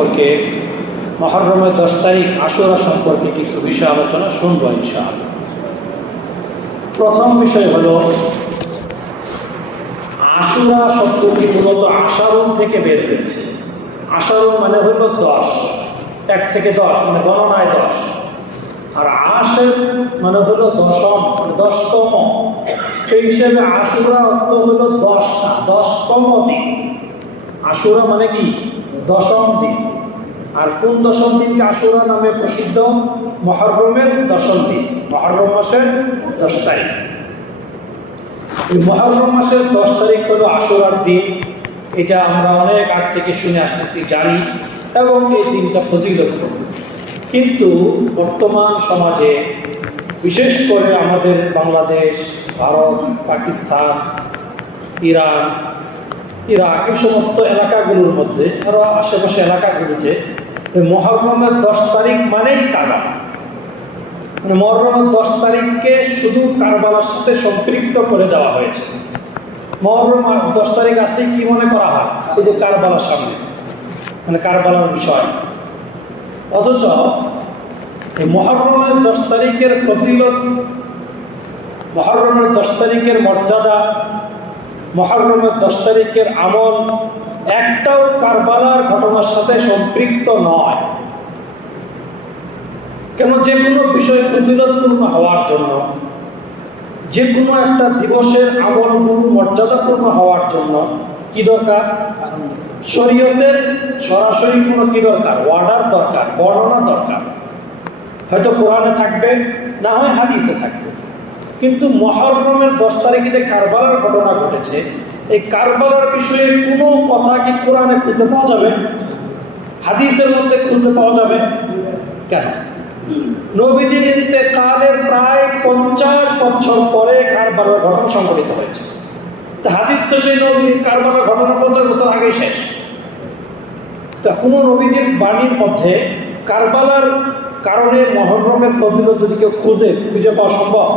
সম্পর্কে, মুহররমের 10 তারিখ আশুরা সম্পর্কে কিছু বিষয় আলোচনা শুনবো ইনশাআল্লাহ। প্রথম বিষয় হলো, আশুরা শব্দটি মূলত আশারুন থেকে বের হয়েছে। আশারুন মানে হলো 10, 1 থেকে 10 মানে গণনায় 10, আর আশের মানে হলো দশম, 10তম। সেই হিসেবে আশুরা অর্থ হলো 10টা, 10তম দিন। আশুরা মানে কি? 10ম দিন। আর কোন 10ম দিনকে আশুরা নামে প্রসিদ্ধ? মুহররমের 10ম দিন, মুহররম মাসের 10 তারিখ। এই মুহররম মাসের 10 তারিখ হলো আশুরার দিন। এটা আমরা অনেক আগ থেকে শুনে আসতেছি, জানি, এবং এই দিনটা ফজিলত। কিন্তু বর্তমান সমাজে, বিশেষ করে আমাদের বাংলাদেশ, ভারত, পাকিস্তান, ইরান, ইরাক, এই সমস্ত এলাকাগুলোর মধ্যে, আরও আশেপাশে এলাকাগুলোতে মুহররমের 10 তারিখ মানেই কারবালা। মানে মুহররমের 10 তারিখকে শুধু কারবালার সাথে সম্পৃক্ত করে দেওয়া হয়েছে। মুহররম 10 তারিখ আসলেই কি মনে করা হয়? এই যে কারবালার সামনে, মানে কারবালার বিষয়। অথচ এই মুহররমের 10 তারিখের ফজিলত, মুহররমের 10 তারিখের মর্যাদা, মুহররমের 10 তারিখের আমল একটাও কারবালার ঘটনার সাথে সম্পৃক্ত নয়। কেন? যে কোনো বিষয় ফজিলতপূর্ণ হওয়ার জন্য, যে কোনো একটা দিবসের আমলগুলো মর্যাদাপূর্ণ হওয়ার জন্য কি দরকার? শরীয়তের সরাসরি কোনো কি দরকার? অর্ডার দরকার, বর্ণনা দরকার। হয়তো কোরআনে থাকবে, না হয় হাদিসে থাকবে। কিন্তু মুহররমের 10 তারিখে যে কারবালার ঘটনা ঘটেছে, এই কারবালার বিষয়ে কোনো কথা কি কোরআনে খুঁজতে পাওয়া যাবে? হাদিসের মধ্যে খুঁজতে পাওয়া যাবে? কেন? নবীজির ইন্তেকালের প্রায় 50 বছর পরে কারবালার ঘটনা সংঘটিত হয়েছে। তা হাদিস তো সেই নবী কারবালার ঘটনা 50 বছর আগেই শেষ। তা কোনো নবীজির বাণীর মধ্যে কারবালার কারণে মুহররমের ফজিলত যদি কেউ খুঁজে পাওয়া সম্ভব?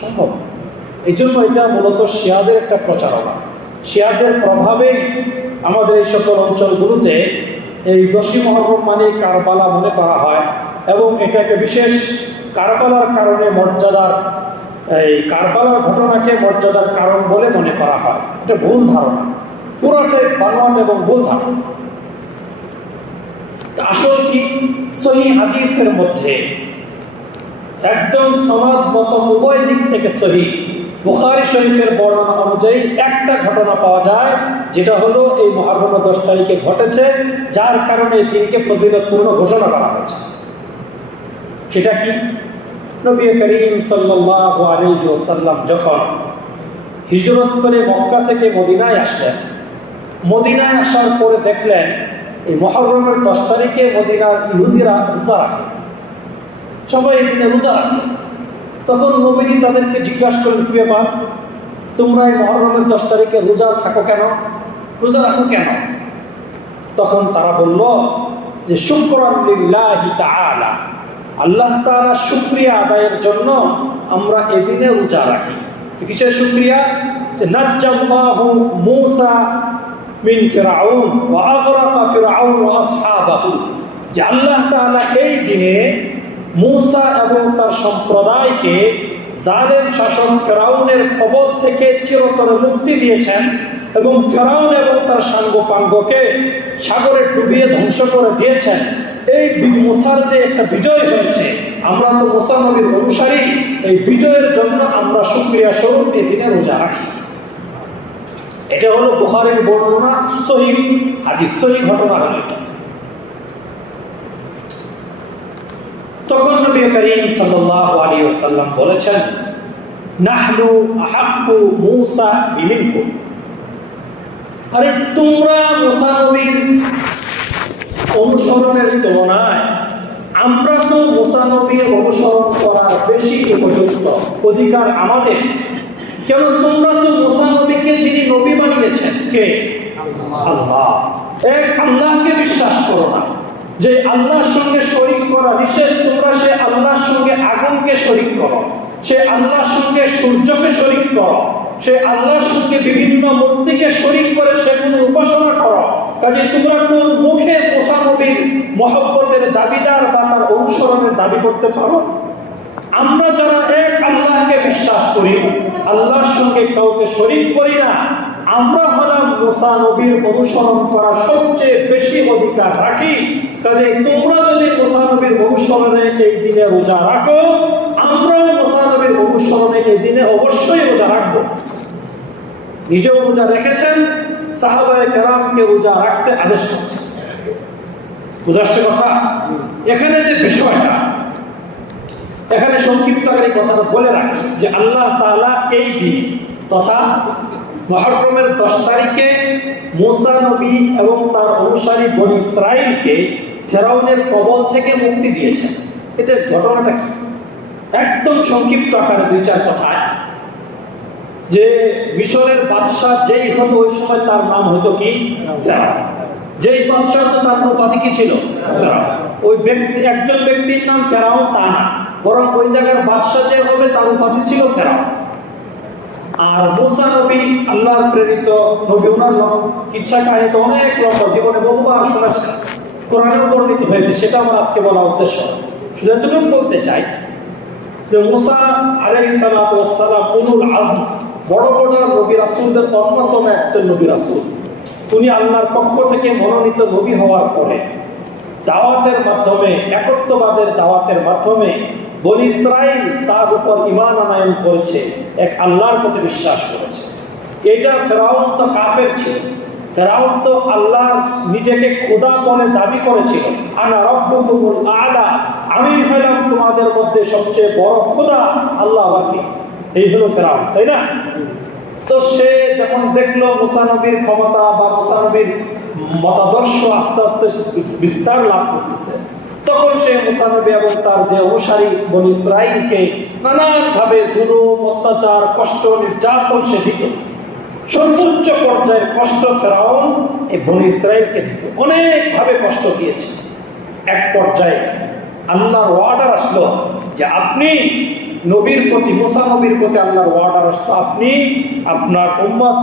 সম্ভব। এই জন্য এটা মূলত শিয়াদের একটা প্রচারণা। শিয়াদের প্রভাবেই আমাদের এই সকল অঞ্চলগুলোতে এই 10ই মুহররম মানে কারবালা মনে করা হয়, এবং এটাকে বিশেষ কারবালার কারণে মর্যাদার, এই কারবালার ঘটনাকে মর্যাদার কারণ বলে মনে করা হয়। এটা ভুল ধারণা, পুরোটাই বানোয়াট এবং ভুল ধারণা। আসল কি? সহিহ হাদিসের মধ্যে একদম সনদ মত উভয় দিক থেকে সহিহ বুখারী শরীফের বর্ণনা অনুযায়ী একটা ঘটনা পাওয়া যায়, যেটা হলো এই মুহররমের 10 তারিখে ঘটেছে, যার কারণে এই দিনকে ফজিলতপূর্ণ ঘোষণা করা হয়েছে। সেটা কি? নবী করিম সাল্লাল্লাহু আলাইহি ওয়াসাল্লাম যখন হিজরত করে মক্কা থেকে মদিনায় আসলেন, মদিনায় আসার পরে দেখলেন এই মুহররমের 10 তারিখে মদিনার ইহুদিরা রোজা রাখে, সবাই এই দিনে রোজা রাখে। তখন নবীজি তাদেরকে জিজ্ঞাসা করলেন, কি ব্যাপার, তোমরা এই মুহররমের 10 তারিখে রোজা থাকো কেন, রোজা রাখো কেন? তখন তারা বলল যে শুকরান লিল্লাহি তাআলা, আল্লাহ তাআলার শুকরিয়া আদায়ের জন্য আমরা এদিনে রোজা রাখি। তো কিসের শুকরিয়া? যে নাজ্জাল্লাহু মূসা মিন ফিরআউন ওয়া আগরাকা ফিরআউন ওয়া আসহাবাহু, যে আল্লাহ তাআলা এই দিনে মূসা এবং তার সম্প্রদায়কে জালেম শাসক ফেরাউনের কবল থেকে চিরতরে মুক্তি দিয়েছেন, এবং ফেরাউন এবং তার সাঙ্গপাঙ্গকে সাগরে ডুবিয়ে ধ্বংস করে দিয়েছেন। এই মূসার যে একটা বিজয় হয়েছে, আমরা তো মূসা নবীর অনুসারী, এই বিজয়ের জন্য আমরা শুকরিয়া স্বরূপ এই দিনে রোজা রাখি। এটা হলো বুখারীর বর্ণনা, সহিহ হাদিস, সহিহ ঘটনা হলো এটা। তখন নবী করিম সাল্লাল্লাহু আলাইহি ওয়াসাল্লাম বলেছেন, নাহনু আহাক্কু মূসা বিমিনকুম, আরে তোমরা মূসা নবীর অনুসরণের তুলনায় আমরা তো মূসা নবীর অনুসরণ করার বেশি উপযুক্ত, অধিকার আমাদের। কেন? তোমরা তো মূসা নবীকে যিনি নবী বানিয়েছেন, কে? আল্লাহ। এক আল্লাহকে বিশ্বাস করো না, যে আল্লাহর সঙ্গে শরীক করা নিষেধ। তোমরা সে আল্লাহর সঙ্গে আগুনকে শরীক করো, সে আল্লাহর সঙ্গে সূর্যকে শরীক করো, সে আল্লাহর সঙ্গে বিভিন্ন মূর্তিকে শরীক করে সেগুলো উপাসনা করো। কাজে তোমরা কোন মুখে মূসা মহব্বতের দাবিদার বা তার অনুসরণের দাবি করতে পারো? আমরা যারা এক আল্লাহকে বিশ্বাস করি, আল্লাহর সঙ্গে কাউকে শরীক করি না, আমরা হলাম মুসা নবীর অনুসরণ করার সবচেয়ে বেশি অধিকার রাখি। কাজে তোমরা যদি মুসা নবীর অনুসরণে এই দিনে রোজা রাখো, আমরাও মুসা নবীর অনুসরণে এই দিনে অবশ্যই রোজা রাখবো। নিজেও রোজা রেখেছেন, সাহাবায়ে কেরামকে রোজা রাখতে আদেশ করছেন। বুঝাচ্ছে কথা? এখানে যে বিষয়টা, এখানে সংক্ষিপ্ত করে কথাটা বলে রাখি যে আল্লাহ তাআলা এই দিন তথা মুহররমের 10 তারিখে মুসা নবী এবং তার অনুসারী বনী ইসরাইলকে ফেরাউনের কবল থেকে মুক্তি দিয়েছেন। এটার ঘটনাটা কি? একদম সংক্ষিপ্ত আকারে 2-4 কথায়। যে মিশরের বাদশাহ যেই হতো ওই সময় তার নাম হতো কি? ফেরাউন। যেই বাদশাহ হতো তার উপাধি কি ছিল? ফেরাউন। ওই ব্যক্তি, একজন ব্যক্তির নাম ফেরাউন তা না, বরং ওই জায়গার বাদশাহ যে হবে তার উপাধি ছিল ফেরাউন। আর মুসা নবী আল্লাহর প্রেরিত নবী, ওনার কিচ্ছা কাহিনী অনেক লম্বা, জীবনে বহুবার শুনেছেন, কোরআনে বর্ণিত হয়েছে, সেটা আমার আজকে বলা উদ্দেশ্য। শুধু এতটুকু বলতে চাই যে মুসা আলাইহিস সালাতু ওয়াস সালাম উলুল আযম, বড় বড় নবী রাসূলদের অন্যতম একজন নবী রাসূল। উনি আল্লাহর পক্ষ থেকে মনোনীত নবী হওয়ার পরে দাওয়াতের মাধ্যমে, একত্ববাদের দাওয়াতের মাধ্যমে বনী ইসরাইল তার উপর ঈমান আনয়ন করেছে, এক আল্লাহর প্রতি বিশ্বাস করেছে। এটা ফেরাউন তো কাফের ছিল, ফেরাউন তো আল্লাহ নিজেকে খোদা বলে দাবি করেছিল, আনা রাব্বুকুমুল আ'লা, আমি হলাম তোমাদের মধ্যে সবচেয়ে বড় খোদা, আল্লাহ বাকি। এই হলো ফেরাউন, তাই না? তো সে যখন দেখলো মুসা নবীর ক্ষমতা বা মুসা নবীর মতাদর্শ আস্তে আস্তে বিস্তার লাভ করতেছে, তখন সে মুসা নবী এবং তার যে অনুসারী বনী ইসরাইলকে নানানভাবে জুলুম, অত্যাচার, কষ্ট, নির্যাতন সে দিত। সর্বোচ্চ পর্যায়ের কষ্ট ফেরাউন এই বনী ইসরাইলকে দিত, অনেকভাবে কষ্ট দিয়েছে। এক পর্যায়ে আল্লাহর ওয়ার্ডার আসলো যে আপনি নবীর প্রতি, মুসা নবীর প্রতি আল্লাহর ওয়ার্ডার আসলো, আপনি আপনার উম্মত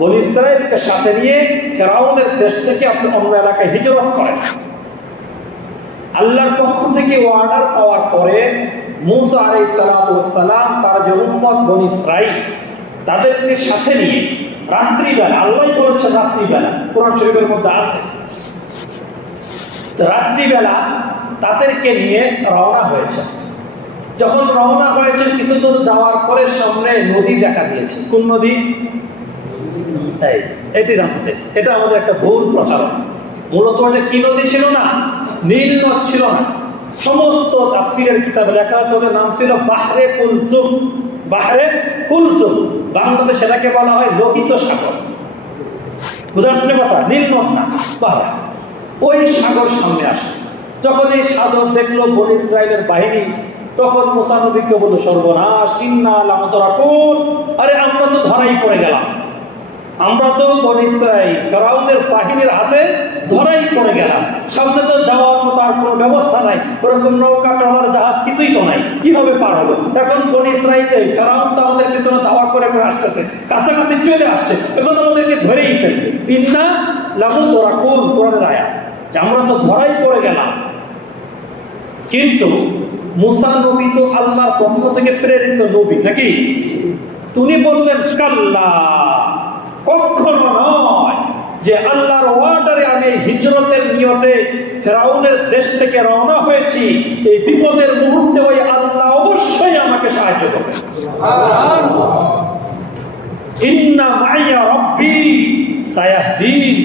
বনী ইসরাইলকে সাথে নিয়ে ফেরাউনের দেশ থেকে আপনি অন্য এলাকায় হিজরত করেন। আল্লাহর পক্ষ থেকে ওয়ার্ডার পাওয়ার পরে মুসা আলাইহিস সালাতু ওয়াস সালাম তার যে উম্মত বনী ইসরাইল তাদেরকে সাথে নিয়ে রাত্রিবেলা, আল্লাহই বলেছেন রাত্রিবেলা, কোরআন শরীফের মধ্যে আছে, রাত্রিবেলা তাদেরকে নিয়ে রওনা হয়েছে। যখন রওনা হয়েছে কিছু দূর যাওয়ার পরে সামনে নদী দেখা দিয়েছে। কোন নদী? এটি জানতে চাইছে। এটা আমাদের একটা ভুল প্রচারণ। মূলত এটা কি নদী ছিল না? নীল নদ ছিল না। সমস্ত তাফসীরের কিতাবে লেখা আছে ওটার নাম ছিল বাহরে কুলসুম। বাহরে কুলসুম, বাংলাদেশে সেটাকে বলা হয় লোহিত সাগর। বুঝাচ্ছেন কথা? নীল নদ না, বাহরে। ওই সাগর সামনে আসে। যখন এই সাগর দেখলো বনী ইসরাইলের বাহিনী, তখন মুসা নবীকে বলল, সর্বনাশ, ইন্না লামুদরাকুন, আরে আমরা তো ধরাই পড়ে গেলাম, আমরা তো বনী ইসরাইল ফেরাউনের বাহিনীর হাতে ধরাই পড়ে গেলাম। সামনে তো যাওয়ার মতো আর কোনো ব্যবস্থা নাই, ওরকম নৌকা, ট্রলার, জাহাজ কিছুই তো নাই, কিভাবে পার হলো? এখন বনী ইসরাইল, ফেরাউন তো আমাদের পিছনে দাওয়া করে করে আসতেছে, কাছাকাছি চলে আসছে, এখন আমাদেরকে ধরেই ফেলবে। ইন্না লামুদরাকুন, কোরআনের আয়াত, যে আমরা তো ধরাই পড়ে গেলাম। কিন্তু মুসা নবী তো আল্লাহর পক্ষ থেকে প্রেরিত নবী নাকি? তিনি বললেন, কাল্লা, কখনো নয়, যে আল্লাহর ওয়ার্ডারে আমি হিজরতের নিয়তে ফেরাউনের দেশ থেকে রওনা হয়েছি, এই বিপদের মুহূর্তে ওই আল্লাহ অবশ্যই আমাকে সাহায্য করবেন। ইন্না মাইয়া রাব্বি সায়াহদিন,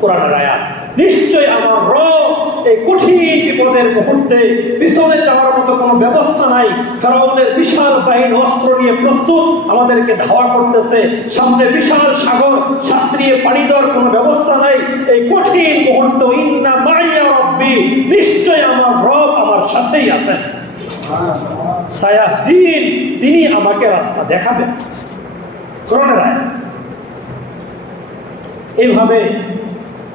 কোরআনের আয়াত। নিশ্চয় আমার রব এই কঠিন বিপদের মুহূর্তে পিছনে যাওয়ার মতো কোনো ব্যবস্থা নাই। ফেরাউনের বিশাল বাহিনী অস্ত্র নিয়ে প্রস্তুত, আমাদেরকে ধাওয়া করতেছে, সামনে বিশাল সাগর, সাঁতরিয়ে পাড়ি দেওয়ার কোনো ব্যবস্থা নাই। এই কঠিন মুহূর্তে ইন্না মাইয়া রাব্বি, নিশ্চয় আমার রব আমার সাথেই আছেন। সায়াহদিন, তিনি আমাকে রাস্তা দেখাবেন। কোরআনের আয়াত। এইভাবে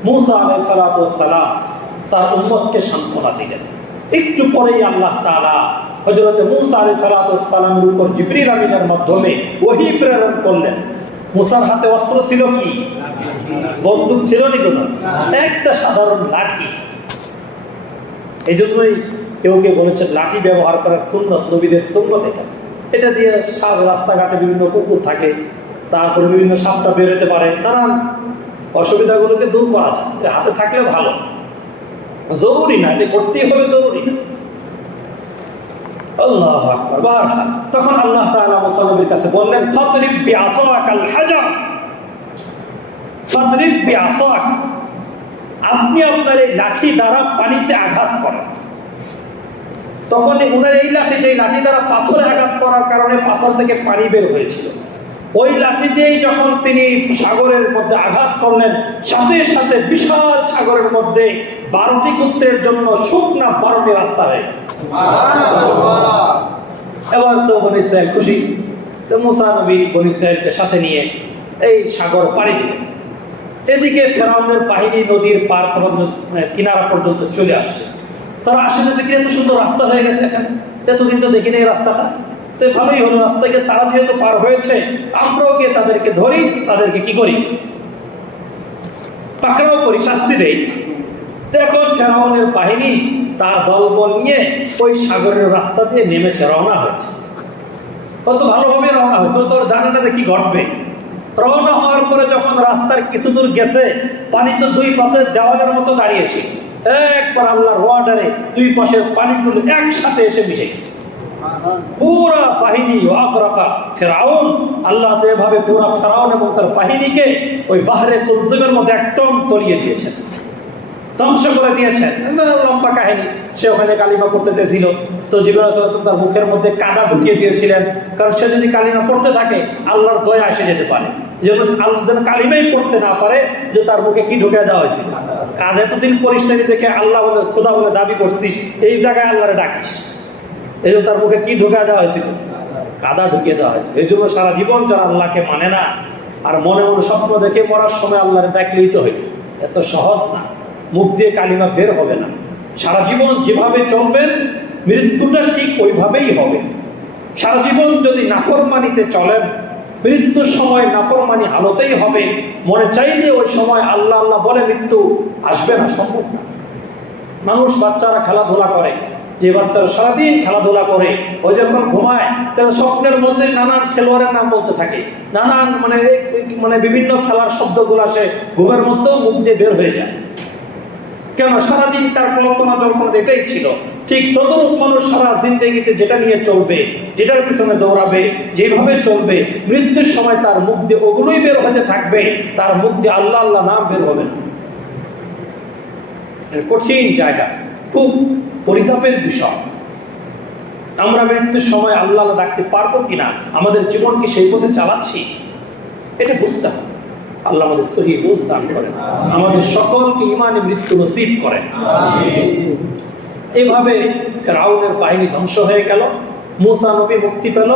মুসা আলাইহিস সালাতু ওয়াস সালাম তার উম্মতকে সান্ত্বনা দিলেন। একটু পরেই আল্লাহ তাআলা হযরত মুসা আলাইহিস সালাতু ওয়াস সালামের উপর জিবরিল আমিনের মাধ্যমে ওহী প্রেরণ করলেন। মুসার হাতে অস্ত্র ছিল কি? বন্দুক ছিল নি? কোনো একটা সাধারণ লাঠি। এই জন্যই কেউ কেউ বলেছেন লাঠি ব্যবহার করার সুন্নত, নবীদের সুন্নত এটা দিয়ে সাপ, রাস্তাঘাটে বিভিন্ন কুকুর থাকে, তারপরে বিভিন্ন সাপটা বেরোতে পারে, নানান অসুবিধাগুলোকে দূর করা যায়, হাতে থাকলে ভালো, জরুরি না, এটা করতেই হবে, জরুরি না। আল্লাহু আকবার। বারহাল তখন আল্লাহ তাআলা মুসা নবীর কাছে বললেন, ফাদরিব বিআসাকাল হাজার, ফাদরিব বিআসাক, আপনি আপনার এই লাঠি দ্বারা পানিতে আঘাত করেন। তখন ওনার এই লাঠি, যে লাঠি দ্বারা পাথরে আঘাত করার কারণে পাথর থেকে পানি বের হয়েছিল, ওই লাঠি দিয়েই যখন তিনি সাগরের মধ্যে আঘাত করলেন, সাথে সাথে বিশাল সাগরের মধ্যে 12টি গোত্রের জন্য শুকনা 12টি রাস্তা হয়ে গেল। এবার তো বনী ইসরাইল খুশি। তো মুসা নবী বনী ইসরাইলকে সাথে নিয়ে এই সাগর পাড়ি দিলেন। এদিকে ফেরাউনের বাহিনী নদীর পার কিনারা পর্যন্ত চলে আসছে। তারা আসলে দেখি এত সুন্দর রাস্তা হয়ে গেছে, এখানে এতদিন তো দেখিনি এই রাস্তাটা, তো ভালোই হলো, রাস্তাকে তারা যেহেতু পার হয়েছে, আমরাও গিয়ে তাদেরকে ধরি, তাদেরকে কি করি, পাকড়াও করি, শাস্তি দেই। এখন ফেরাউনের বাহিনী তার দলবল নিয়ে ওই সাগরের রাস্তা দিয়ে নেমেছে, রওনা হয়েছে। কত ভালোভাবে রওনা হয়েছে, ও তোর জানে না যে কি ঘটবে। রওনা হওয়ার পরে যখন রাস্তার কিছু দূর গেছে, পানি তো দুই পাশে দেওয়ালের মতো দাঁড়িয়েছে, একবার আল্লাহর ওয়ার্ডারে দুই পাশের পানিগুলো একসাথে এসে মিশে গেছে। পুরা বাহিনী ওয়াগরাকা ফেরাউন, আল্লাহ যেভাবে পুরা ফেরাউন এবং তার বাহিনীকে ওই বাহরে কুলসুমের মধ্যে একদম তলিয়ে দিয়েছেন, ধ্বংস করে দিয়েছেন। লম্বা কাহিনী। সে ওখানে কালিমা পড়তে চেয়েছিল, তো জিবরাইল আলাইহিস সালাম তার মুখের মধ্যে কাদা ঢুকিয়ে দিয়েছিলেন, কারণ সে যদি কালিমা পড়তে থাকে আল্লাহর দয়া এসে যেতে পারে, যেন কালিমাই পড়তে না পারে, যে তার মুখে কি ঢুকিয়ে দেওয়া হয়েছিল, কাদা। এতদিন পরিষ্কার নিজেকে আল্লাহ বলে, খোদা বলে দাবি করছিস, এই জায়গায় আল্লাহরে ডাকিস, এই জন্য তার মুখে কি ঢুকিয়ে দেওয়া হয়েছিল, কাদা ঢুকিয়ে দেওয়া হয়েছিল। এই জন্য সারা জীবন যারা আল্লাহকে মানে না, আর মনে মনে স্বপ্ন দেখে মরার সময় আল্লাহরে ডাকলেই তো হইল, এত সহজ না, মুখ দিয়ে কালিমা বের হবে না। সারা জীবন যেভাবে চলবেন মৃত্যুটা ঠিক ওইভাবেই হবে। সারা জীবন যদি নাফরমানিতে চলেন, মৃত্যুর সময় নাফরমানি হালতেই হবে। মনে চাইলে ওই সময় আল্লাহ আল্লাহ বলে মৃত্যু আসবে না, সম্ভব না। মানুষ, বাচ্চারা খেলাধুলা করে, যে বাচ্চারা সারাদিন খেলাধুলা করে, ওই যখন ঘুমায় তাদের স্বপ্নের মধ্যে নানান খেলোয়াড়ের নাম বলতে থাকে, নানান মানে বিভিন্ন খেলার শব্দগুলো আসে ঘুমের মধ্যেও মুখ দিয়ে বের হয়ে যায়। কেন? সারাদিন তার কল্পনা এটাই ছিল। ঠিক তদরূপ মানুষ সারা জিন্দেগিতে যেটা নিয়ে চলবে, যেটার পিছনে দৌড়াবে, যেভাবে চলবে, মৃত্যুর সময় তার মুখ দিয়ে ওগুলোই বের হতে থাকবে, তার মুখ দিয়ে আল্লাহ আল্লাহ নাম বের হবে না। কঠিন জায়গা, খুব পরিতাপের বিষয়। আমরা মৃত্যুর সময় আল্লাহ আল্লাহ ডাকতে পারবো কিনা, আমাদের জীবন কি সেই পথে চালাচ্ছি, এটা বুঝতে হবে। আল্লাহ আমাদের সহি বুঝ দান করেন, আমাদের সকলকে ঈমানে মৃত্যু নসিব করেন। এইভাবে ফিরআউনের বাহিনী ধ্বংস হয়ে গেল, মুসা নবী মুক্তি পেল।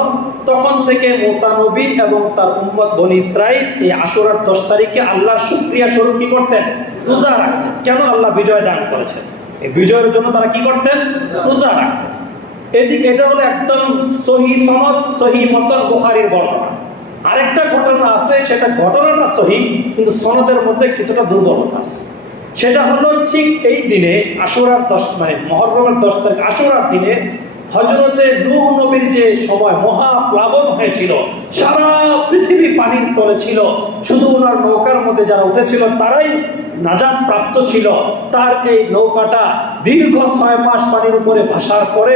তখন থেকে মুসা নবী এবং তার উম্মত বনী ইসরাইল এই আশুরার 10 তারিখে আল্লাহর শুকরিয়া স্বরূপ কি করতেন? রোজা রাখতেন। কেন? আল্লাহ বিজয় দান করেছেন, এই বিজয়ের জন্য তারা কি করতেন? রোজা রাখতেন। এদিকে এটা হলো একদম সহি সনদ, সহি মতন বুখারীর বর্ণনা। আরেকটা ঘটনা আছে, সেটা ঘটনাটা সহি, কিন্তু সনদের মধ্যে কিছুটা দুর্বলতা আছে। সেটা হলো ঠিক এই দিনে আশুরার 10 মুহররমের 10 তারিখ আশুরার দিনে হযরতে নূহ নবীর যে সময় মহাপ্লাবন হয়েছিল, সারা পৃথিবী পানির তলে ছিল, শুধু ওনার নৌকার মধ্যে যারা উঠেছিল তারাই নাজাত প্রাপ্ত ছিল। তার এই নৌকাটা দীর্ঘ 6 মাস পানির উপরে ভাসার পরে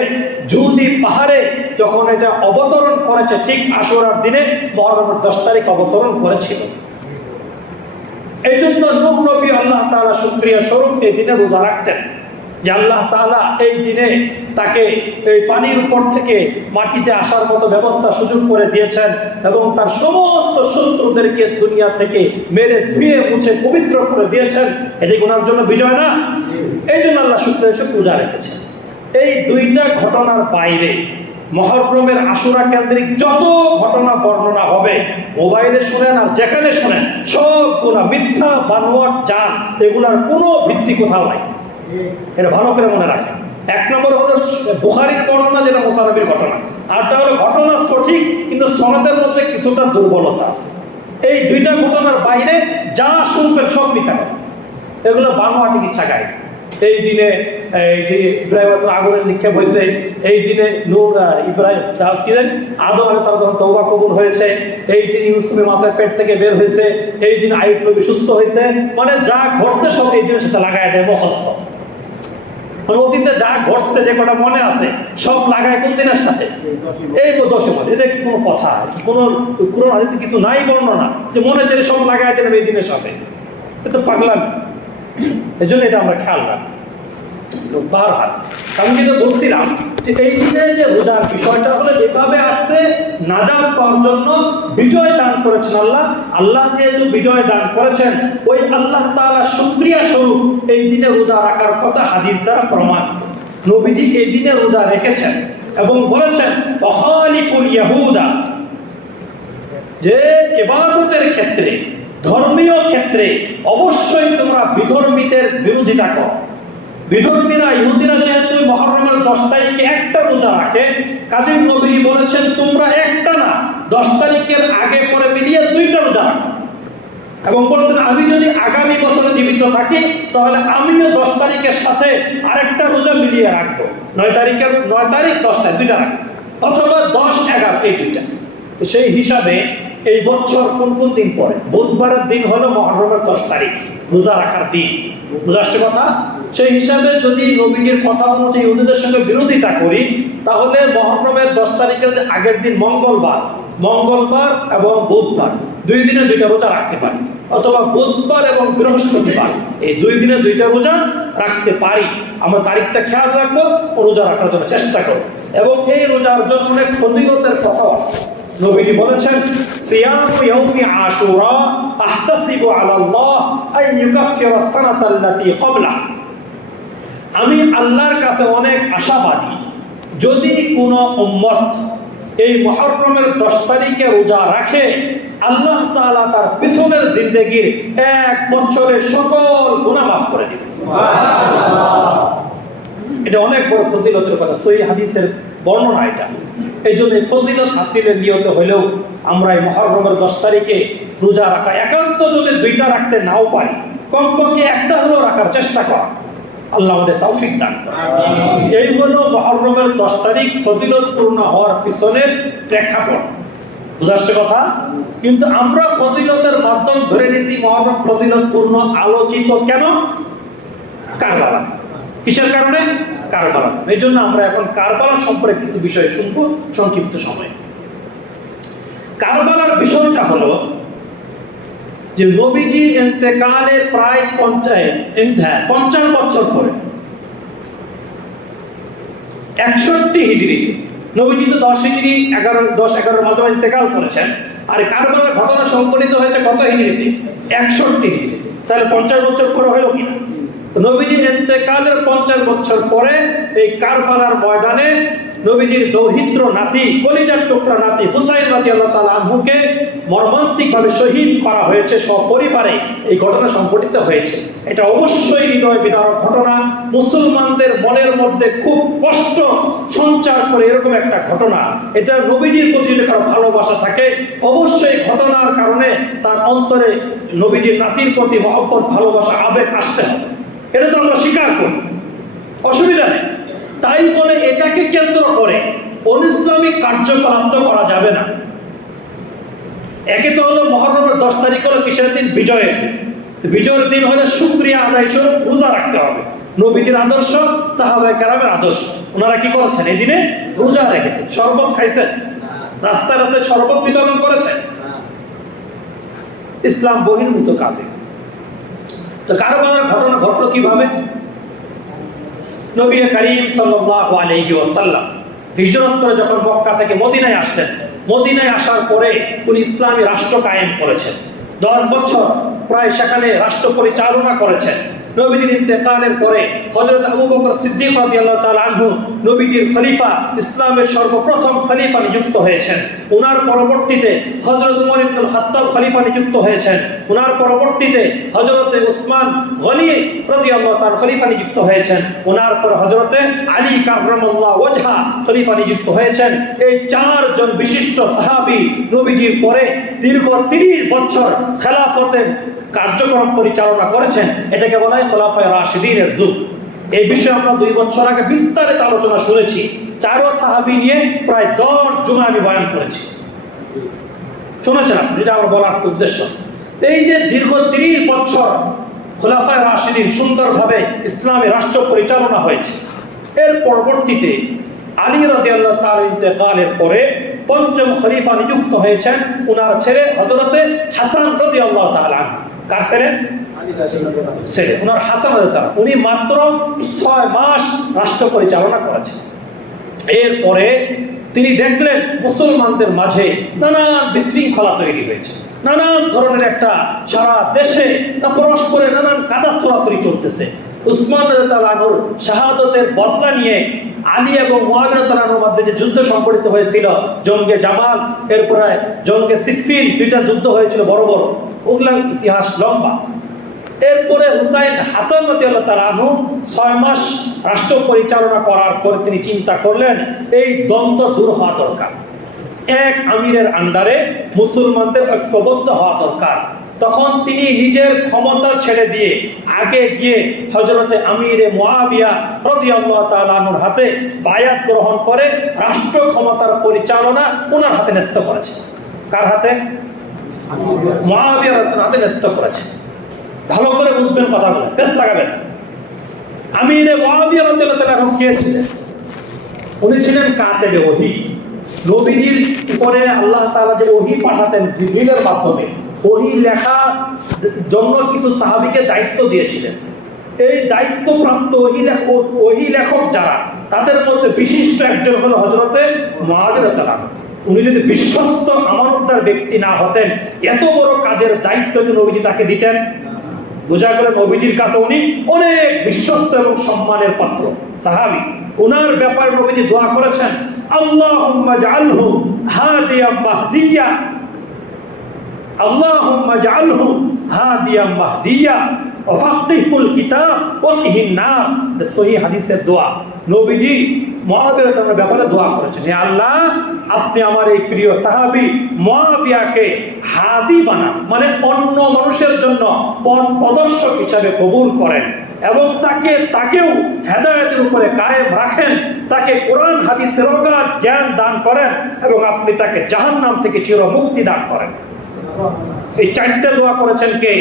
জুদি পাহাড়ে যখন এটা অবতরণ করেছে, ঠিক আশুরার দিনে মুহররমের 10 তারিখ অবতরণ করেছিল। এই জন্য নূহ নবী আল্লাহ তাআলা শুকরিয়া স্বরূপ এই দিনে রোজা রাখতেন, যে আল্লাহ তাআলা এই দিনে তাকে এই পানির উপর থেকে মাটিতে আসার মতো ব্যবস্থা সুযোগ করে দিয়েছেন এবং তার সমস্ত শত্রুদেরকে দুনিয়া থেকে মেরে ধুয়ে মুছে পবিত্র করে দিয়েছেন। এটি ওনার জন্য বিজয় না? এই জন্য আল্লাহ শুকরিয়া স্বরূপ রোজা রেখেছেন। এই দুইটা ঘটনার বাইরে মুহররমের আশুরা কেন্দ্রিক যত ঘটনা বর্ণনা হবে, মোবাইলে শোনেন আর যেখানে শোনেন, সবগুলা মিথ্যা, বানোয়াট, জাল, এগুলার কোনো ভিত্তি কোথাও নাই। এটা ভালো করে মনে রাখেন। 1 নম্বর হলো বুখারীর বর্ণনা, যেটা মুসা নবীর ঘটনা। আরটা হলো ঘটনা সঠিক, কিন্তু সনদের মধ্যে কিছুটা দুর্বলতা আছে। এই দুইটা ঘটনার বাইরে যা শুনবেন সব মিথ্যা কথা, এগুলো বানোয়াটি ইচ্ছা গায়ে। এই দিনে এই যে ইব্রাহিম আলাইহিস সালাম আগুনে নিক্ষেপ হয়েছে, এই দিনে নূর ইব্রাহিম কি জানি আদম আলাইহিস সালাম তওবা কবুল হয়েছে, এই দিন ইউসুফ নবী মাছের পেট থেকে বের হয়েছে, এই দিন আইয়ুব নবী সুস্থ হয়েছে। মানে যা ঘটছে সব এই দিনের সাথে লাগায় দেয় মুখস্থ। মানে অতীতে যা ঘটছে যে কটা মনে আছে সব লাগায় কোন দিনের সাথে? এই 10 মাস। এটা কোনো কথা? কোনো কোরআন হাদিসে কিছু নাই বর্ণনা যে মনে চাইলে সব লাগায় দেন এই দিনের সাথে। এটা পাগলামি। এই জন্য এটা আমরা খেয়াল রাখি। বারবার আমি যেটা বলছিলাম যে এই দিনে যে রোজার বিষয়টা হলে যেভাবে আসছে নাজাত পাওয়ার জন্য বিজয় দান করেছেন আল্লাহ। আল্লাহ যেহেতু বিজয় দান করেছেন, ওই আল্লাহ তাআলার শুকরিয়া স্বরূপ এই দিনে রোজা রাখার কথা হাদিস দ্বারা প্রমাণিত। নবীজি এই দিনে রোজা রেখেছেন এবং বলেছেন ওয়াখালিফুল ইয়াহুদা, যে ইবাদতের ক্ষেত্রে, ধর্মীয় ক্ষেত্রে অবশ্যই তোমরা বিধর্মীদের বিরোধিতা করো। বিধর্মীরা, ইহুদিরা যেহেতু মুহররমের 10 তারিখে একটা রোজা রাখে, কাজেই নবীজি বলেছেন তোমরা একটা না 10 তারিখের আগে পরে মিলিয়ে 2টা রোজা রাখো। এবং বলছেন আমি যদি আগামী বছরে জীবিত থাকি তাহলে আমিও 10 তারিখের সাথে আরেকটা রোজা মিলিয়ে রাখবো। 9 তারিখ 10 তারিখ 2টা রাখবো, অথবা 10, 11 এই 2টা। তো সেই হিসাবে এই বছর কোন কোন দিন পরে? বুধবারের দিন হলো মুহররমের 10 তারিখ, রোজা রাখার দিন। বুঝা আসছে কথা? সেই হিসাবে যদি নবীজির কথা অনুযায়ী ইহুদিদের সঙ্গে বিরোধিতা করি, তাহলে মুহররমের 10 তারিখের যে আগের দিন মঙ্গলবার এবং বুধবার 2 দিনে 2টা রোজা রাখতে পারি, অথবা বুধবার এবং বৃহস্পতিবার এই 2 দিনে 2টা রোজা রাখতে পারি। আমরা তারিখটা খেয়াল রাখবো ও রোজা রাখার জন্য চেষ্টা করব। এবং এই রোজার জন্য অনেক ফজিলতের কথাও আছে। নবীজি বলেছেন সিয়ামু ইয়াউমি আশুরা আহতাসিবু আলাল্লাহ আন ইউকাফিরা সানাতাল্লাতী ক্বাবলা। আমি আল্লাহর কাছে অনেক আশাবাদী, যদি কোনো উম্মত এই মুহররমের 10 তারিখে রোজা রাখে, আল্লাহ তাআলা তার পিছনের জিন্দেগির 1 বছরের সকল গুনাহ মাফ করে দিবেন। সুবহানাল্লাহ। এটা অনেক বড় ফজিলতের কথা, সহিহ হাদিসের বর্ণনা এটা। এই জন্য ফজিলত হাসিলের নিয়ত হলেও আমরা এই মুহররমের 10 তারিখে রোজা রাখা, একান্ত যদি 2টা রাখতে নাও পারি, কমপক্ষে একটা হলেও রাখার চেষ্টা করা। আল্লাহ আমাদের তৌফিক দান করেন। এই হলো মুহররমের 10 তারিখ ফজিলতপূর্ণ হওয়ার পিছনের প্রেক্ষাপট। বুঝাচ্ছে কথা? কিন্তু আমরা ফজিলতের মাধ্যম ধরে নিয়েছি মুহররম ফজিলতপূর্ণ আলোচিত কেন? কারবালা। কিসের কারণে? কারবালা। এই জন্য আমরা এখন কারবালা সম্পর্কে কিছু বিষয় শুনবো সংক্ষিপ্ত সময়ে। কারবালার বিষয়টা হলো যে নবীজি ইন্তেকালের প্রায় 50 বছর পরে 61 হিজরিতে, নবীজি তো 10 হিজরি 10-11 মাধ্যমে ইন্তেকাল করেছেন, আর কারবালার ঘটনা সংঘটিত হয়েছে কত হিজরিতে? 61 হিজরিতে। তাহলে 50 বছর পরে হলো কিনা? তো নবীজির ইন্তেকালের 50 বছর পরে এই কারবালার ময়দানে নবীজির দৌহিত্র নাতি, কলিজার টুকরা নাতি হুসাইন রাদিয়াল্লাহু তাআলা আনহুকে মর্মান্তিকভাবে শহীদ করা হয়েছে সপরিবারে। এই ঘটনা সংঘটিত হয়েছে। এটা অবশ্যই হৃদয় বিদারক ঘটনা, মুসলমানদের মনের মধ্যে খুব কষ্ট সঞ্চার করে এরকম একটা ঘটনা। এটা নবীজির প্রতি যদি কারো ভালোবাসা থাকে, অবশ্যই ঘটনার কারণে তার অন্তরে নবীজির নাতির প্রতি মহব্বত, ভালোবাসা, আবেগ আসতে হবে। এটা তো আমরা স্বীকার করি, অসুবিধা নেই। তাই বলে এটাকে কেন্দ্র করে অনিসলামিক কার্যকলাপ তো করা যাবে না। একে তো হলো মুহররমের 10 তারিখ হলো কিসের দিন? বিজয়ের দিন। বিজয়ের দিন হলে শুকরিয়া আদায় স্বরূপ রোজা রাখতে হবে। নবীজির আদর্শ, সাহাবায়ে কেরামের আদর্শ। ওনারা কি করেছেন? এই দিনে রোজা রেখেছেন, শরবত খাইছেন, রাস্তায় রাস্তায় শরবত বিতরণ করেছেন। ইসলাম বহির্ভূত কাজে। তো কারবালার ঘটনা ঘটলো কিভাবে? নবী করিম সাল্লাল্লাহু আলাইহি ওয়াসাল্লাম হিজরত করে যখন মক্কা থেকে মদিনায় আসলেন, মদিনায় আসার পরে উনি ইসলামী রাষ্ট্র কায়েম করেছেন। 10 বছর প্রায় সেখানে রাষ্ট্র পরিচালনা করেছেন। নবীজির ইন্তেকালের পরে হযরত আবু বকর সিদ্দিক রাদিয়াল্লাহু তাআলা আনহু নবীজির খলিফা, ইসলামের সর্বপ্রথম খলিফা নিযুক্ত হয়েছেন। ওনার পরবর্তীতে হযরত উমর ইবনুল খাত্তাব খলিফা নিযুক্ত হয়েছেন। ওনার পরবর্তীতে হযরত উসমান গনি রাদিয়াল্লাহু তাআলা খলিফা নিযুক্ত হয়েছেন। ওনার পর হযরত আলী কাররামাল্লাহু ওয়াজহা খলিফা নিযুক্ত হয়েছেন। এই 4 জন বিশিষ্ট সাহাবী নবীজির পরে দীর্ঘ 30 বছর খেলাফতের কার্যক্রম পরিচালনা করেছেন। এটাকে বলা হয় খোলাফায়ে রাশিদিনের যুগ। এই বিষয়ে আমরা 2 বছর আগে বিস্তারিত আলোচনা শুনেছি। 4 সাহাবী নিয়ে প্রায় 10 জুমা আমি বয়ান করেছি, শুনেছেন আপনি? এটা আমার বলার উদ্দেশ্য। এই যে দীর্ঘ 30 বছর খোলাফায়ে রাশিদিন সুন্দরভাবে ইসলামী রাষ্ট্র পরিচালনা হয়েছে, এর পরবর্তীতে আলী রাদিয়াল্লাহু তাআলা ইন্তেকালের পরে 5ম খলিফা নিযুক্ত হয়েছেন ওনার ছেলে হযরতে হাসান রাদিয়াল্লাহু তাআলা আনহু। কার ছেলে? ছেলে ওনার হাসান রাদিয়াল্লাহু তাআলা। উনি মাত্র 6 মাস রাষ্ট্র পরিচালনা করেছেন। এরপরে তিনি দেখলেন মুসলমানদের মাঝে নানান বিশৃঙ্খলা তৈরি হয়েছে, নানান ধরনের একটা সারা দেশে পরস্পরে নানান কাদা ছড়াছড়ি চলতেছে। উসমান রাদিয়াল্লাহু আনহুর শাহাদাতের বদলা নিয়ে আলী এবং মুআবিয়া রাদিয়াল্লাহু আনহুর মধ্যে যে যুদ্ধ সংঘটিত হয়েছিল, জঙ্গে জামাল, এরপরে জঙ্গে সিফফিন, 2টা যুদ্ধ হয়েছিল বড় বড়, ওগুলা ইতিহাস লম্বা। এরপরে হুসাইন হাসান রাদিয়াল্লাহু তাআলা আনহু 6 মাস রাষ্ট্র পরিচালনা করার পর তিনি চিন্তা করলেন এই দ্বন্দ্ব দূর হওয়া দরকার, এক আমিরের আন্ডারে মুসলমানদের ঐক্যবদ্ধ হওয়া দরকার। তখন তিনি নিজের ক্ষমতা ছেড়ে দিয়ে আগে গিয়ে হযরতে আমিরে মুআবিয়া রাদিয়াল্লাহু তাআলা আনহুর হাতে বায়াত গ্রহণ করে রাষ্ট্র ক্ষমতার পরিচালনা ওনার হাতে ন্যস্ত করেছে। কার হাতে? মুআবিয়া রাদিয়াল্লাহু হাতে ন্যস্ত করেছে। ভালো করে বুঝবেন কথাগুলো, বেশ লাগাবেন। আমিরে মুআবিয়া রাদিয়াল্লাহু তাআলা কে ছিলেন? উনি ছিলেন কাতেবে ওহী। নবীর উপরে আল্লাহ তাআলা যে ওহী পাঠাতেন জিবরিলের মাধ্যমে, ওহী লেখার জন্য কিছু সাহাবীকে দায়িত্ব দিয়েছিলেন। এই দায়িত্বপ্রাপ্ত ওহী লেখক যারা, তাদের মধ্যে বিশিষ্ট একজন হলো হযরতে মুআবিয়া রাদিয়াল্লাহু আনহু। উনি যদি বিশ্বস্ত আমানতদার ব্যক্তি না হতেন, এত বড় কাজের দায়িত্ব যে নবীজি তাকে দিতেন? বোঝা গেল নবীজির কাছে উনি অনেক বিশ্বস্ত এবং সম্মানের পাত্র সাহাবী। ওনার ব্যাপারে নবীজি দোয়া করেছেন, আল্লাহুম্মা জাআলহু হাদিয়াম মাহদিয়া, আল্লাহুম্মা জাআলহু হাদিয়াম মাহদিয়া ওয়া ফাক্কিহুল কিতাব ওয়া কিহিন নার। সহিহ হাদিসের দোয়া। নবীজি মুআবিয়া রাদিয়াল্লাহু ব্যাপারে দোয়া করেছেন, হে আল্লাহ, আপনি আমার এই প্রিয় সাহাবী মুআবিয়াকে হাদি বানান, মানে অন্য মানুষের জন্য পথ প্রদর্শক হিসাবে কবুল করেন এবং তাকেও হেদায়েতের উপরে কায়েম রাখেন, তাকে কোরআন হাদিসের অগাধ জ্ঞান দান করেন এবং আপনি তাকে জাহান্নাম থেকে চির মুক্তি দান করেন। এই 4টে দোয়া করেছেন কে?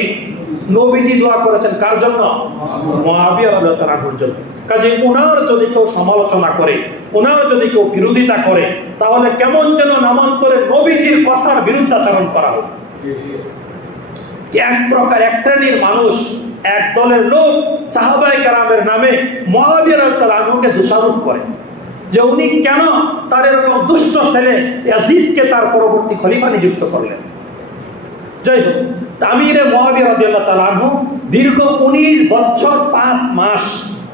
নবীজি দোয়া করেছেন কার জন্য? মুআবিয়া রাদিয়াল্লাহু তাআলা আনহুর জন্য। কাজে ওনার যদি কেউ সমালোচনা করে, ওনার যদি কেউ বিরোধিতা করে, তাহলে কেমন যেন নামান্তরে নবীজির কথার বিরুদ্ধাচরণ করা হবে। এক প্রকার এক শ্রেণীর মানুষ, এক দলের লোক সাহাবায়ে কেরামের নামে মুআবিয়া রাদিয়াল্লাহু আনহুকে দোষারোপ করে যে উনি কেন তার এরকম দুষ্ট ছেলে ইয়াজিদকে তার পরবর্তী খলিফা নিযুক্ত করলেন। যাই হোক, আমিরে মুআবিয়া রাদিয়াল্লাহু তাআলা আনহু দীর্ঘ 19 বছর 5 মাস,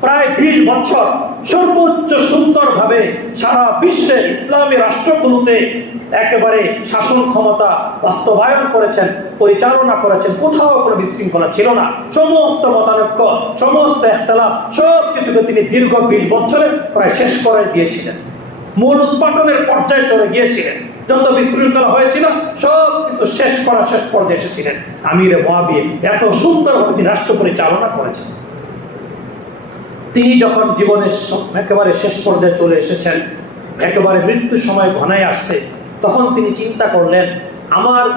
প্রায় 20 বছর সর্বোচ্চ সুন্দরভাবে সারা বিশ্বে ইসলামী রাষ্ট্রগুলোতে একেবারে শাসন ক্ষমতা বাস্তবায়ন করেছেন, পরিচালনা করেছেন। কোথাও কোনো বিশৃঙ্খলা ছিল না। সমস্ত মতানৈক্য, সমস্ত ইখতিলাফ, সব কিছুকে তিনি দীর্ঘ 20 বছরে প্রায় শেষ করে দিয়েছিলেন। মূল উৎপাদনের পর্যায়ে চলে গিয়েছিলেন। যত বিশৃঙ্খলা হয়েছিল সব কিছু শেষ করার শেষ পর্যায়ে এসেছিলেন আমিরে মুআবিয়া। এত সুন্দরভাবে তিনি রাষ্ট্র পরিচালনা করেছেন। তিনি যখন জীবনের একেবারে শেষ পর্যায়ে চলে এসেছেন, একেবারে মৃত্যুর সময় ঘনায় আসছে, তখন তিনি চিন্তা করলেন,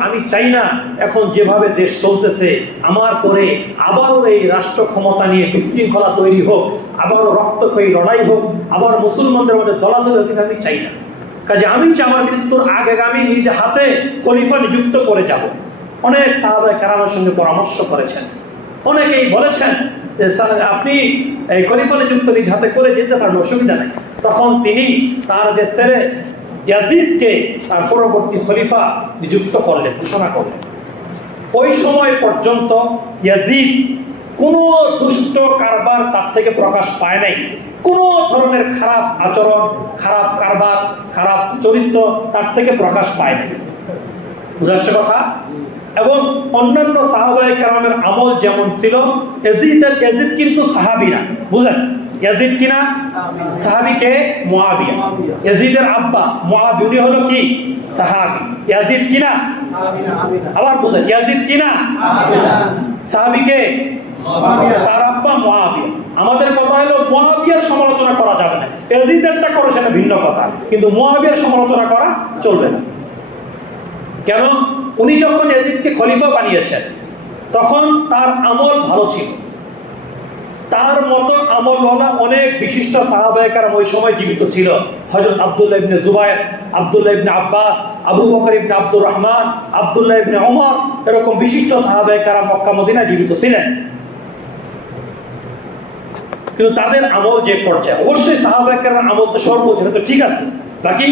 আমি চাই না এখন যেভাবে দেশ চলতেছে আমার পরে আবারও এই রাষ্ট্র ক্ষমতা নিয়ে বিশৃঙ্খলা তৈরি হোক, আবারও রক্তক্ষয়ী লড়াই হোক, আবার মুসলমানদের মধ্যে দলাদলি হোক, আমি চাই না। কাজে আমি চাই আমার মৃত্যুর আগে আমি নিজ হাতে খলিফা নিযুক্ত করে যাব। অনেক সাহাবায়ে কেরামের সঙ্গে পরামর্শ করেছেন, অনেকেই বলেছেন যে আপনি এই খলিফা নিযুক্ত নিজ হাতে করে যেতে পারেন, অসুবিধা নেই। তখন তিনি তার যে ছেলে ইয়াজিদকে তার পরবর্তী খলিফা নিযুক্ত করলেন, ঘোষণা করলেন। ওই সময় পর্যন্ত ইয়াজিদ কোনো দুষ্ট কারবার তার থেকে প্রকাশ পায় নাই, কোনো ধরনের খারাপ আচরণ, খারাপ কারবার, খারাপ চরিত্র তার থেকে প্রকাশ পায় নাই। বুঝাচ্ছে কথা? এবং অন্যান্য সাহাবায়ে কেরামের আমল যেমন ছিল, ইয়াজিদ কিন্তু সাহাবী না, বুঝলেন? ইয়াজিদ কিনা সাহাবী? কে? মুআবিয়া। ইয়াজিদের আব্বা মুআবিয়া, উনি হলো কি? সাহাবী। ইয়াজিদ কিনা? আবার বুঝেন, ইয়াজিদ কিনা? সাহাবী কে? তার আব্বা মুআবিয়া। আমাদের কথা হলো মুআবিয়ার সমালোচনা করা যাবে না, ইয়াজিদেরটা করে সেটা ভিন্ন কথা, কিন্তু মুআবিয়ার সমালোচনা করা চলবে না। কেন? উনি যখন ইয়াজিদকে খলিফা বানিয়েছেন তখন তার আমল ভালো ছিল, তার মতো আমলওয়ালা অনেক বিশিষ্ট সাহাবায়ে কেরাম ওই সময় জীবিত ছিল। হযরত আব্দুল্লাহ ইবনে জুবায়ের, আব্দুল্লাহ ইবনে আব্বাস, আবু বকর ইবনে আব্দুর রহমান, আব্দুল্লাহ ইবনে ওমর, এরকম বিশিষ্ট সাহাবায়ে কেরাম মক্কা মদিনায় জীবিত ছিলেন। কিন্তু তাদের আমল যে পর্যায়ে, অবশ্যই সাহাবায়ে কেরাম আমল তো সর্বোচ্চ, এটা তো ঠিক আছে, বাকি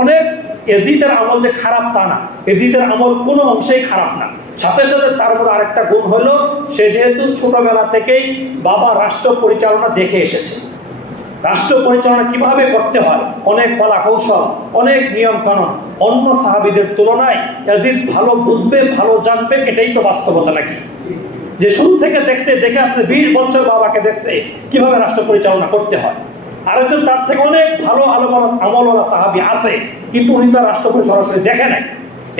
অনেক ইয়াজিদের আমল যে খারাপ তা না, ইয়াজিদের আমল কোনো অংশেই খারাপ না। সাথে সাথে তার মধ্যে আরেকটা গুণ হলো, সে যেহেতু ছোটবেলা থেকেই বাবা রাষ্ট্র পরিচালনা দেখে এসেছে, রাষ্ট্র পরিচালনা কিভাবে করতে হয়, অনেক কলা কৌশল, অনেক নিয়ম কানুন, অন্য সাহাবীদের তুলনায় ইয়াজিদ ভালো বুঝবে, ভালো জানবে। এটাই তো বাস্তবতা নাকি? যে শুরু থেকে দেখে আসলে 20 বছর বাবাকে দেখছে কিভাবে রাষ্ট্র পরিচালনা করতে হয়। আরেকজন তার থেকে অনেক ভালো আমলওয়ালা সাহাবী আছে, কিন্তু উনি তার রাষ্ট্র সরাসরি দেখে নাই।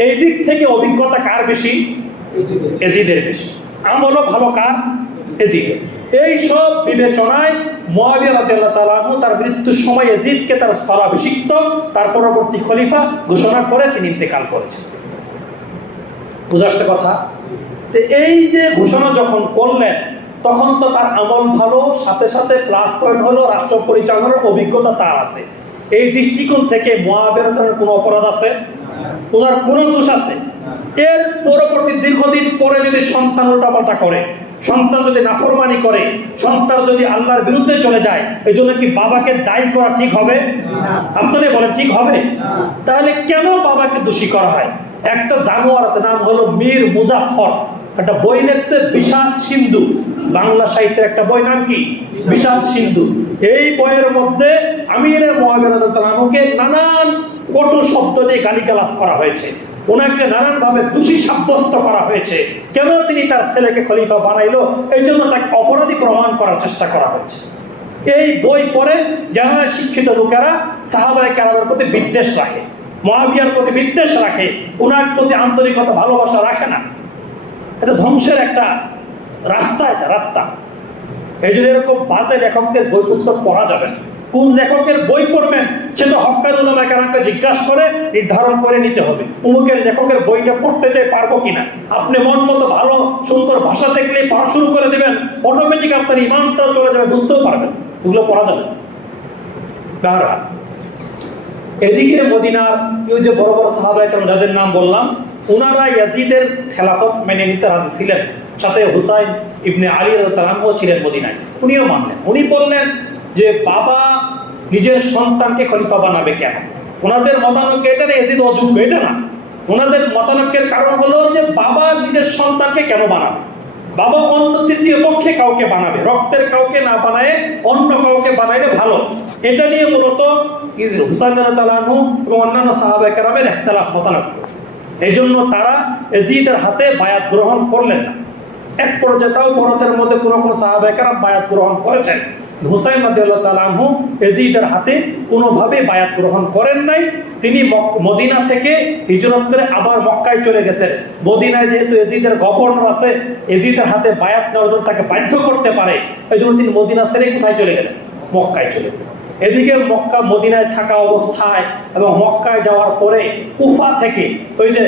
এই দিক থেকে অভিজ্ঞতা কার বেশি? ইয়াজিদের বেশি। আমলও ভালো কার? ইয়াজিদের। এই সব বিবেচনায় মুআবিয়া রাদিয়াল্লাহু তাআলা আনহু তার মৃত্যুর সময় ইয়াজিদকে তার স্থলাভিষিক্ত, তার পরবর্তী খলিফা ঘোষণা করে তিনি ইন্তেকাল করেছেন। বুঝাচ্ছে কথা? তো এই যে ঘোষণা যখন করলেন তখন তো তার আমল ভালো, সাথে সাথে প্লাস পয়েন্ট হলো রাষ্ট্র পরিচালনার অভিজ্ঞতা তার আছে। এই দৃষ্টিকোণ থেকে মুআবিয়ার কোনো অপরাধ আছে? ওনার কোনো দোষ আছে? এর পরবর্তী দীর্ঘদিন পরে যদি সন্তান উল্টাপাল্টা করে, সন্তান যদি নাফরমানি করে, সন্তান যদি আল্লাহর বিরুদ্ধে চলে যায়, এই জন্য কি বাবাকে দায়ী করা ঠিক হবে? আপনারা বলেন ঠিক হবে? তাহলে কেন বাবাকে দোষী করা হয়? একটা জানোয়ার আছে, নাম হলো মীর মুজাফফর, একটা বই লিখছে বিষাদ সিন্ধু, বাংলা সাহিত্যের একটা বই, নাম কি? বিষাদ সিন্ধু। এই বইয়ের মধ্যে আমিরে মুআবিয়া রাদিয়াল্লাহু আনহুকে নানান কটু শব্দ দিয়ে গালিগালাজ করা হয়েছে, ওনাকে নানানভাবে দোষী সাব্যস্ত করা হয়েছে। কেন তিনি তার ছেলেকে খলিফা বানাইলো, এই জন্য তাকে অপরাধী প্রমাণ করার চেষ্টা করা হয়েছে। এই বই পড়ে যারা শিক্ষিত লোকেরা সাহাবায়ে কেরামের প্রতি বিদ্বেষ রাখে, মুআবিয়ার প্রতি বিদ্বেষ রাখে, ওনার প্রতি আন্তরিকতা ভালোবাসা রাখে না। এটা ধ্বংসের একটা রাস্তা, এটা রাস্তা। এই জন্য এরকম বাজে লেখকদের বই পুস্তক পড়া যাবে না। কোন লেখকের বই পড়বেন সেটা হক্কানি উলামা কেরামকে জিজ্ঞাসা করে নির্ধারণ করে নিতে হবে। অমুকের লেখকের বইটা পড়তে চাই, পারবো কিনা। আপনি মন মতো ভালো সুন্দর ভাষা দেখলে পড়া শুরু করে দেবেন, অটোমেটিক আপনার ইমানটাও চলে যাবে, বুঝতেও পারবেন। এগুলো পড়া যাবে কারা? এদিকে মদিনার কেউ যে বড় বড় সাহাবায়ে কেরাম যাদের নাম বললাম, ওনারা ইয়াজিদের খেলাফত মেনে নিতে রাজি ছিলেন। সাথে হুসাইন ইবনে আলী রাদিয়াল্লাহু আনহু ছিলেন মদিনায়, উনিও মানলেন। উনি বললেন যে বাবা নিজের সন্তানকে খলিফা বানাবে কেন? ওনাদের মতানৈক্য এটা না, ইয়াজিদ অযোগ্য এটা না। ওনাদের মতানৈক্যের কারণ হলো যে বাবা নিজের সন্তানকে কেন বানাবে? বাবা অন্য তৃতীয় পক্ষে কাউকে বানাবে, রক্তের কাউকে না বানায় অন্য কাউকে বানাইলে ভালো। এটা নিয়ে মূলত হুসাইন রাদিয়াল্লাহু আনহু এবং অন্যান্য সাহাবায়ে কেরামের ইখতিলাফ, মতানৈক্য। এই জন্য তারা ইয়াজিদের হাতে বায়াত গ্রহণ করলেন না। এক পর্যায়ে তাও বড়দের মধ্যে কোনো কোনো সাহাবায়ে কেরাম বায়াত গ্রহণ করেছেন। হুসাইন রাদিয়াল্লাহু তাআলা আনহু ইয়াজিদের হাতে কোনোভাবে বায়াত গ্রহণ করেন নাই। তিনি মদিনা থেকে হিজরত করে আবার মক্কায় চলে গেছেন। মদিনায় যেহেতু ইয়াজিদের গভর্নর আছে, ইয়াজিদের হাতে বায়াত নেওয়ার জন্য তাকে বাধ্য করতে পারে, এই জন্য তিনি মদিনা ছেড়ে কোথায় চলে গেলেন? মক্কায় চলে গেলেন। এদিকে মক্কা মদিনায় থাকা অবস্থায় এবং মক্কায় যাওয়ার পরে কুফা থেকে, ওই যে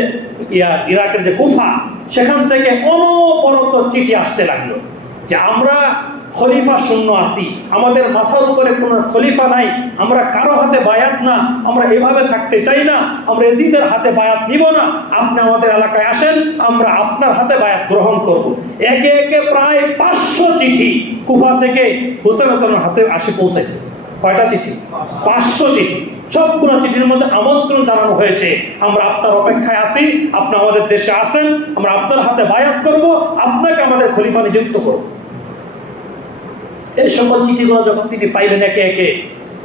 ইরাকের যে কুফা, সেখান থেকে অনবরত চিঠি আসতে লাগলো যে আমরা খলিফা শূন্য আছি, আমাদের মাথার উপরে কোনো খলিফা নাই, আমরা কারো হাতে বায়াত না, আমরা এভাবে থাকতে চাই না, আমরা ইয়াজিদের হাতে বায়াত নিব না, আপনি আমাদের এলাকায় আসেন, আমরা আপনার হাতে বায়াত গ্রহণ করব। একে একে প্রায় 500 চিঠি কুফা থেকে হুসাইনের হাতে আসে পৌঁছাইছে। কয়টা চিঠি? 500 চিঠি। সবগুলো চিঠির মধ্যে আমন্ত্রণ জানানো হয়েছে, আমরা আপনার অপেক্ষায় আছি, আপনি আমাদের দেশে আসেন, আমরা আপনার হাতে বায়াত করব, আপনাকে আমাদের খলিফা নিযুক্ত করব। এই সকল চিঠিগুলো যখন তিনি পাইলেন একে একে,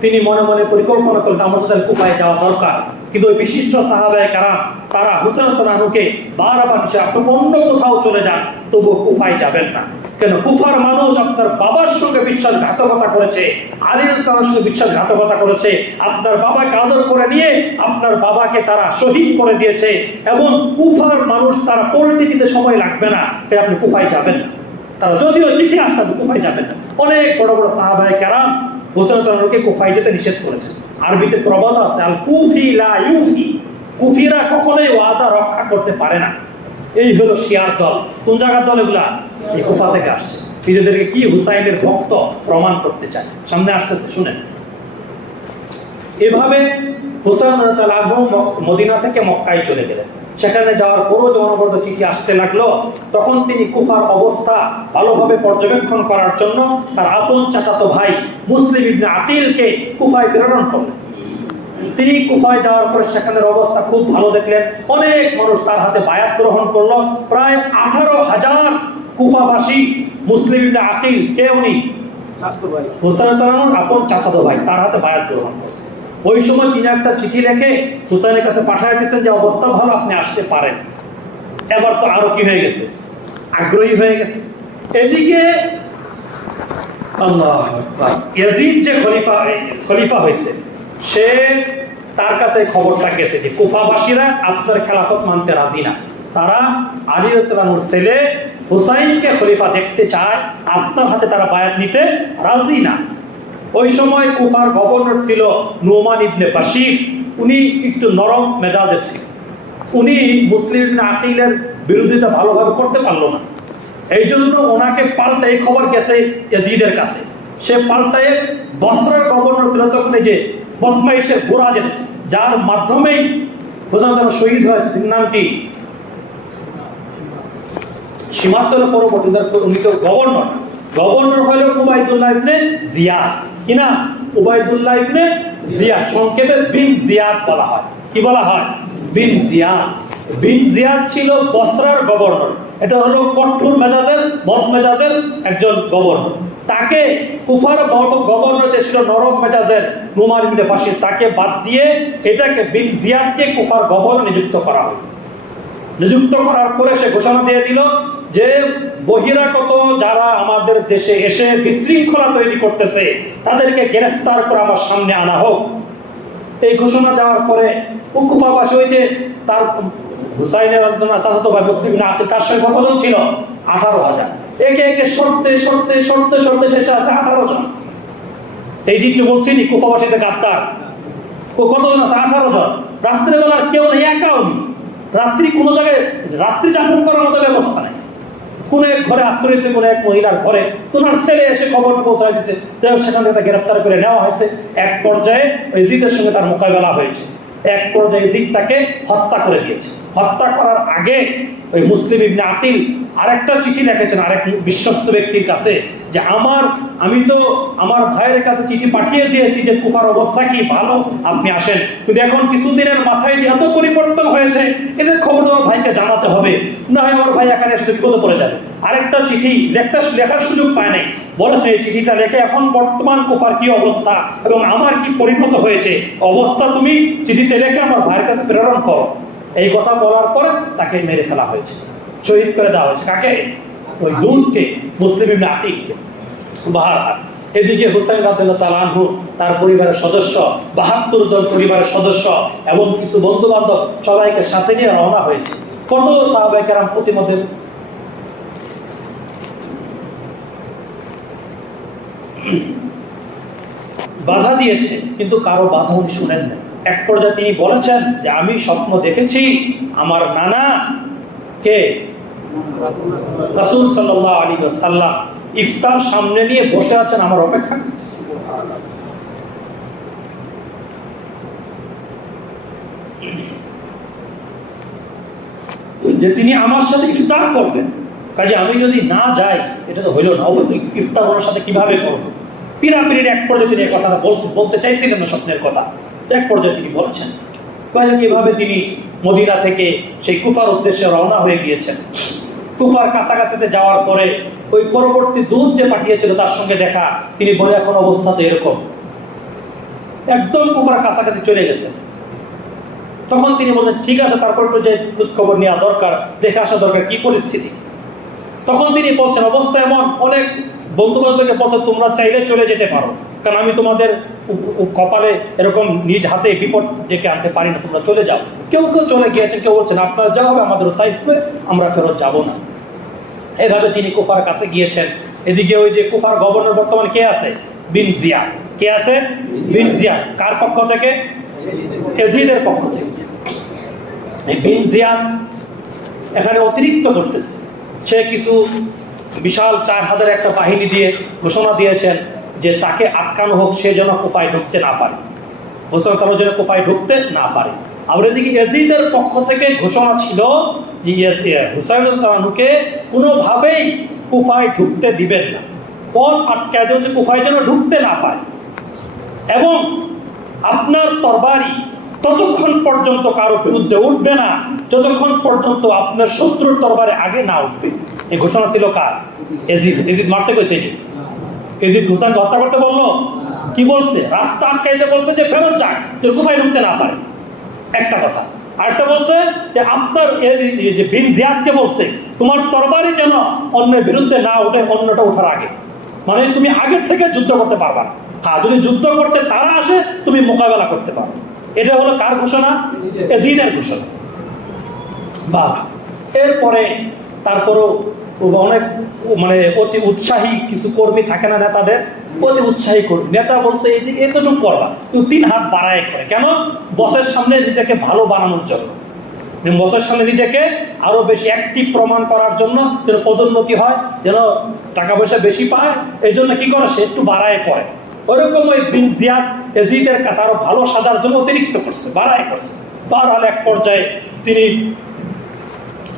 তিনি মনে মনে পরিকল্পনা করলেন আমাদের তাহলে কুফায় যাওয়া দরকার। কিন্তু ওই বিশিষ্ট সাহাবায়ে কেরাম তারা হুসাইন রাদিয়াল্লাহু আনহুকে বারবার বলছে, আপনি অন্য কোথাও চলে যান, তবু কুফায় যাবেন না। কেন? কুফার মানুষ আপনার বাবার সঙ্গে বিশ্বাসঘাতকতা করেছে, আলী রাদিয়াল্লাহু আনহুর সঙ্গে বিশ্বাসঘাতকতা করেছে, আপনার বাবাকে আদর করে নিয়ে আপনার বাবাকে তারা শহীদ করে দিয়েছে, এবং কুফার মানুষ তারা পল্টি দিতে সময় লাগবে না, তাই আপনি কুফায় যাবেন না। তারা যদিও চিঠি আসতে, আপনি কুফায় যাবেন না। অনেক বড় বড় সাহাবায়ে কেরাম হোসেন রাদিয়াল্লাহু কুফায় যেতে নিষেধ করেছেন। আরবিতে প্রবাদ আছে, আল কুফি লা ইউফি, কুফিরা কখনোই ওয়াদা রক্ষা করতে পারে না। এই হলো শিয়ার দল। কোন জায়গার দল এগুলা? এই কুফা থেকে আসছে। নিজেদেরকে কি হুসাইনের ভক্ত প্রমাণ করতে চায়। সামনে আসতেছে, শুনেন। এভাবে হুসাইন রাদিয়াল্লাহু মদিনা থেকে মক্কায় চলে গেলেন। সেখানে যাওয়ার পরও যখন অনবরত চিঠি আসতে লাগলো, তখন তিনি কুফার অবস্থা ভালোভাবে পর্যবেক্ষণ করার জন্য তার আপন চাচাতো ভাই মুসলিম ইবনে আকিলকে কুফায় প্রেরণ করলেন। তিনি কুফায় যাওয়ার পরে সেখানের অবস্থা খুব ভালো দেখলেন। অনেক মানুষ তার হাতে বায়াত গ্রহণ করলো। প্রায় 18,000 কুফাবাসী মুসলিম ইবনে আকিল, কে উনি? হুসাইন রাদিয়াল্লাহু আপন চাচাতো ভাই, তার হাতে বায়াত গ্রহণ করছে। ওই সময় তিনি একটা চিঠি লিখে হুসাইনের কাছে পাঠিয়ে দিয়েছেন যে অবস্থা ভালো, আপনি আসতে পারেন। এবার তো আরো কি হয়ে গেছে, আগ্রহী হয়ে গেছে। এদিকে আল্লাহু আকবার, ইয়াজিদ যে খলিফা হয়েছে, সে তার কাছে খবরটা গেছে যে কুফাবাসীরা আপনার খেলাফত মানতে রাজি না। তারা আলী রাদিয়াল্লাহু আনহুর ছেলে হুসাইনকে খলিফা দেখতে চায়, আপনার হাতে তারা বায়াত নিতে রাজি না। ওই সময় কুফার গভর্নর ছিল নুমান ইবনে বাশির। উনি একটু নরম মেজাজের ছিল। উনি মুসলিম ইবনে আকিলের বিরোধিতা ভালোভাবে করতে পারলো না। এই জন্য ওনাকে পাল্টাই খবর গেছে ইয়াজিদের কাছে। সে পাল্টায় বসরার গভর্নর ছিল তখন, যে বদমাইশের গোড়া, যার মাধ্যমেই হুসাইন শহীদ হয়েছে, তার নাম কি? সীমান্তর পরবর্তী উনি তো গভর্নর হইল উবাইদুল্লাহ ইবনে জিয়াদ। কি না? উবাইদুল্লাহ ইবনে জিয়াদ, সংক্ষেপে বিন জিয়াদ বলা হয়। কি বলা হয়? বিন জিয়াদ। বিন জিয়াদ ছিল বসরার গভর্নর। এটা হলো কঠোর মেজাজের, বদ মেজাজের একজন গভর্নর। তাকে কুফার গভর্নর যে ছিল নরম মেজাজের নুমান ইবনে বাশির, তাকে বাদ দিয়ে এটাকে বিন জিয়াদকে কুফার গভর্নর নিযুক্ত করা হয়। নিযুক্ত করার পরে সে ঘোষণা দিয়ে দিল যে বহিরাগত যারা আমাদের দেশে এসে বিশৃঙ্খলা তৈরি করতেছে, তাদেরকে গ্রেফতার করে আমার সামনে আনা হোক। এই ঘোষণা দেওয়ার পরে কুফাবাসী, ওই যে তার হুসাইনের চাচাতো ভাই মুসলিম ইবনে আকিল, তার সঙ্গে কতজন ছিল? 18,000। একে একে সরতে শেষে আছে 18 জন। এই দিকটা বলছিনি কুফাবাসীতে গাদ্দার কতজন আছে? 18 জন। রাত্রেবেলার কেউ নেই, একাও নেই। রাত্রি কোনো জায়গায় রাত্রি যাপন করার মতো ব্যবস্থা নেই। কোনো এক ঘরে আশ্রয় হয়েছে, কোনো এক মহিলার ঘরে। তোমার ছেলে এসে খবর পৌঁছায় দিচ্ছে, সেখান থেকে গ্রেফতার করে নেওয়া হয়েছে। এক পর্যায়ে ওই জিদের সঙ্গে তার মোকাবেলা হয়েছে। এক পর্যায়ে জিদটাকে হত্যা করে দিয়েছে। হত্যা করার আগে ওই মুসলিম ইবনে আকিল আরেকটা চিঠি লিখেছেন আরেক বিশ্বস্ত ব্যক্তির কাছে যে আমি তো আমার ভাইয়ের কাছে চিঠি পাঠিয়ে দিয়েছি যে কুফার অবস্থা কি, ভালো, আপনি আসেন। কিন্তু এখন কিছুদিনের মাথায় যে এত পরিবর্তন হয়েছে, এদের খবর আমার ভাইকে জানাতে হবে, না হয় আমার ভাই এখানে এসে বিপদে পড়ে যাবে। আরেকটা চিঠি লেখার সুযোগ পায় নাই। বলেছে এই চিঠিটা লেখে এখন বর্তমান কুফার কি অবস্থা এবং আমার কি পরিণত হয়েছে, অবস্থা তুমি চিঠিতে লেখে আমার ভাইয়ের কাছে প্রেরণ করো। এই কথা বলার পরে তাকে মেরে ফেলা হয়েছে, শহীদ করে দেওয়া হয়েছে। কাকে? ওই দুধকে, মুসলিম ইবনে আকিলকে। বাহার এদিকে হুসাইন রাদিয়াল্লাহু তাআলা আনহু, তার পরিবারের সদস্য, 72 জন পরিবারের সদস্য এবং কিছু বন্ধু বান্ধব সবাইকে সাথে নিয়ে রওনা হয়েছে। কত সাহাবায়ে কেরাম প্রতিমধ্যে বাধা দিয়েছে, কিন্তু কারো বাধা উনি শুনেন না। এক পর্যায়ে তিনি বলেছেন যে আমি স্বপ্ন দেখেছি আমার নানা কে রাসূল সাল্লাল্লাহু আলাইহি ওয়াসাল্লাম ইফতার সামনে নিয়ে বসে আছেন, আমার অপেক্ষা করতেছে। যে তিনি আমার সাথে ইফতার করবেন, কাজে আমি যদি না যাই এটা তো হইল না। ইফতার ওনার সাথে কিভাবে করবো? পিরাপিরির এক পর্যায়ে তিনি কথা বলতে চাইছিলেন না স্বপ্নের কথা, এক পর্যায়ে তিনি বলেছেন। কিভাবে তিনি মদিনা থেকে সেই কুফার উদ্দেশ্যে রওনা হয়ে গিয়েছেন। কুফার কাছাকাছিতে যাওয়ার পরে ওই পরবর্তী দূত যে পাঠিয়েছিল তার সঙ্গে দেখা, তিনি বলে এখন অবস্থা তো এরকম, একদম কুফার কাছাকাছি চলে গেছে। তখন তিনি বললেন ঠিক আছে, তারপর একটু যে খোঁজখবর নেওয়া দরকার, দেখে আসা দরকার কি পরিস্থিতি। তখন তিনি বলছেন অবস্থা এমন, অনেক বন্ধু বান্ধবকে বলছে তোমরা চাইলে চলে যেতে পারো, কারণ আমি তোমাদের কপালে এরকম নিজ হাতে বিপদ ডেকে আনতে পারি না, তোমরা চলে যাও। কেউ কেউ চলে গিয়েছেন, কেউ বলছেন আপনারা যা হবে আমাদেরও তাই হবে, আমরা ফেরত যাব না। এভাবে তিনি কুফার কাছে গিয়েছেন। এদিকে ওই যে কুফার গভর্নর বর্তমানে কে আছে? বিন জিয়াদ। কে আছে? বিন জিয়াদ। কার পক্ষ থেকে? এজিদের পক্ষ থেকে। এই বিন জিয়াদ এখানে অতিরিক্ত করতেছে। সে কিছু বিশাল 4000 একটা বাহিনী দিয়ে ঘোষণা দিয়েছেন যে তাকে আটকানো হোক, সে যেন কুফায় ঢুকতে না পারে, মুসলমানরা যেন কুফায় ঢুকতে না পারে। আবার এদিকে ইয়াজিদের পক্ষ থেকে ঘোষণা ছিল যে হুসাইন রাদিয়াল্লাহুকে কোনোভাবেই কুফায় ঢুকতে দিবেন না, পথ আটকায় দেবেন যে কুফায় যেন ঢুকতে না পারে, এবং আপনার তরবারি ততক্ষণ পর্যন্ত কারো বিরুদ্ধে উঠবে না যতক্ষণ পর্যন্ত আপনার শত্রুর তরবারে আগে না উঠবে। এই ঘোষণা ছিল কার? এজিদ। এজিদ মারতে গেছে, এজিদ হুসাইনকে হত্যা করতে বললো, কি বলছে? রাস্তা আটকাইতে বলছে যে ফেরত যাক, তোর কুফায় ঢুকতে না পারে, একটা কথা। আরেকটা বলছে যে আপনার যে বিন জিয়াদকে বলছে তোমার তরবারি যেন অন্যের বিরুদ্ধে না উঠে অন্যটা ওঠার আগে, মানে তুমি আগের থেকে যুদ্ধ করতে পারবা না। হ্যাঁ, যদি যুদ্ধ করতে তারা আসে তুমি মোকাবেলা করতে পারো। এটা হলো কার ঘোষণা? এজিদের ঘোষণা। বা এরপরে তারপরও অনেক মানে অতি উৎসাহী কিছু কর্মী থাকে না নেতাদের, অতি উৎসাহী কর্মী। নেতা বলছে এই যে এতটুকু করবা, কিন্তু 3 হাত বাড়ায় করে। কেন? বসের সামনে নিজেকে ভালো বানানোর জন্য, বসের সামনে নিজেকে আরো বেশি অ্যাক্টিভ প্রমাণ করার জন্য, যেন পদোন্নতি হয়, যেন টাকা পয়সা বেশি পায়, এই জন্য কি করে? সে একটু বাড়ায় করে। ওইরকম ওই বিন জিয়াদ এজিদের কাছে আরো ভালো সাজার জন্য অতিরিক্ত করছে, বাড়ায় করছে। বারহাল এক পর্যায়ে তিনি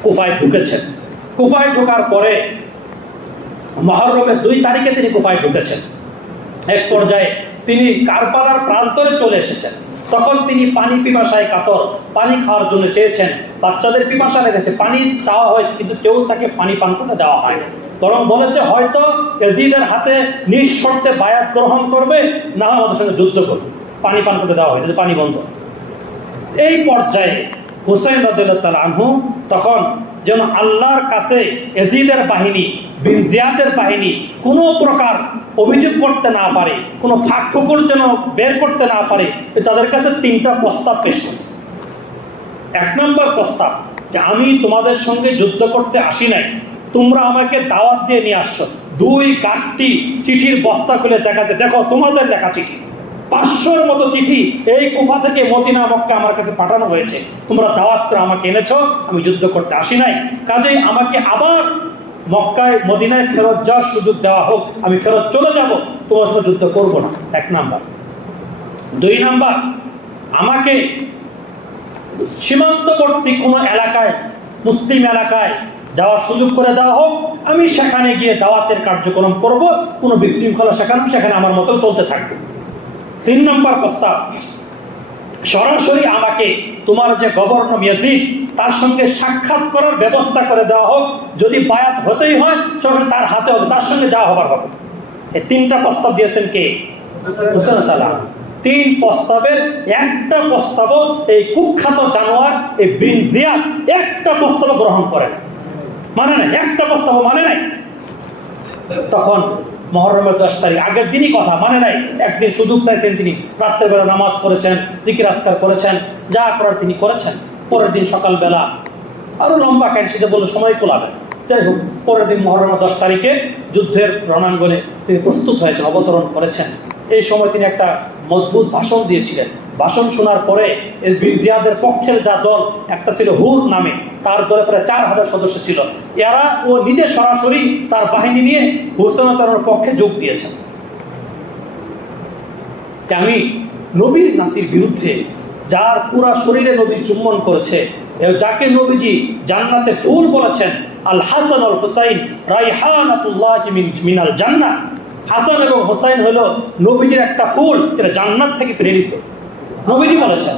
কুফায় ঢুকেছেন। কুফায় ঢোকার পরে মুহররমের 2 তারিখে তিনি কুফায় ঢুকেছেন। এক পর্যায়ে তিনি কারবালার প্রান্তরে চলে এসেছেন। তখন তিনি পানি পিপাসায় কাতর, পানি খাওয়ার জন্য চেয়েছেন। বাচ্চাদের পিপাসা লেগেছে, পানি চাওয়া হয়েছে, কিন্তু কেউ তাকে পানি পান করতে দেওয়া হয় না। বরং বলেছে হয়তো এজিদের হাতে নিঃশর্তে বায়াত গ্রহণ করবে, না আমাদের সঙ্গে যুদ্ধ করবে, পানি পান করতে দেওয়া হয় না, পানি বন্ধ। এই পর্যায়ে হুসাইন রাদিয়াল্লাহু তাআলা আনহু তখন যেন আল্লাহর কাছে এজিদের বাহিনী, বিন জিয়াদের বাহিনী কোনো প্রকার অভিযোগ করতে না পারে, কোনো ফাঁক ফোকর যেন বের করতে না পারে, তাদের কাছে 3টা প্রস্তাব পেশ করছে। 1 নম্বর প্রস্তাব যে আমি তোমাদের সঙ্গে যুদ্ধ করতে আসি নাই, তোমরা আমাকে দাওয়াত দিয়ে নিয়ে আসছো। 2 কাটতি চিঠির বস্তা খুলে দেখাতে, দেখো তোমাদের লেখা চিঠি, 500-র মতো চিঠি এই কুফা থেকে মদিনা মক্কা আমার কাছে পাঠানো হয়েছে, তোমরা দাওয়াত করে আমাকে এনেছো, আমি যুদ্ধ করতে আসি নাই, কাজেই আমাকে আবার মক্কায় মদিনায় ফেরত যাওয়ার সুযোগ দেওয়া হোক, আমি ফেরত চলে যাব, তোমার সঙ্গে যুদ্ধ করবো না। 1 নাম্বার। 2 নাম্বার, আমাকে সীমান্তবর্তী কোনো এলাকায়, মুসলিম এলাকায় যাওয়ার সুযোগ করে দেওয়া হোক, আমি সেখানে গিয়ে দাওয়াতের কার্যক্রম করব, কোনো বিশৃঙ্খলা সেখানে আমার মতো চলতে থাকবে। 3 নম্বর প্রস্তাব, সরাসরি আমাকে তোমার যে গভর্নর ইয়াজিদ তার সঙ্গে সাক্ষাৎ করার ব্যবস্থা করে দেওয়া হোক, যদি বায়াত হতেই হয় তখন তার হাতে হবে, তার সঙ্গে যাওয়া হবার হবে। এই 3টা প্রস্তাব দিয়েছেন কে? হুসাইন তাআলা। 3 প্রস্তাবের একটা প্রস্তাবও এই কুখ্যাত জানোয়ার এই বিন জিয়াদ একটা প্রস্তাব গ্রহণ করেন, মানে নাই, একটা প্রস্তাব মানে নাই। তখন মুহররমের 10 তারিখ, আগের দিনই কথা, মানে নাই। একদিন সুযোগ চাইছেন তিনি, রাত্রেবেলা নামাজ পড়েছেন, জিকির আজকার করেছেন, যা করার তিনি করেছেন। পরের দিন সকালবেলা আরও লম্বা কাহিনী, সেটা বলে সময় কোলাবেন। যাই হোক, পরের দিন মুহররমের 10 তারিখে যুদ্ধের রণাঙ্গনে তিনি প্রস্তুত হয়েছেন, অবতরণ করেছেন। এই সময় তিনি একটা মজবুত ভাষণ দিয়েছিলেন। ভাষণ শোনার পরে বিন জিয়াদের পক্ষের যা দল, একটা ছিল হুর নামে, তার দলে প্রায় 4000 সদস্য ছিল, এরা ও নিজে সরাসরি তার বাহিনী নিয়ে হুসাইন তার পক্ষে যোগ দিয়েছেন। আমি নবীর নাতির বিরুদ্ধে, যার পুরা শরীরে নবীর চুম্বন করেছে, যাকে নবীজি জান্নাতে ফুল বলেছেন, আল হাসান আল হুসাইন রাইহানাতুল্লাহি মিনাল জান্নাহ, হাসান এবং হুসাইন হলো নবীজির একটা ফুল, যেটা জান্নাত থেকে প্রেরিত। নবীজি বলেছেন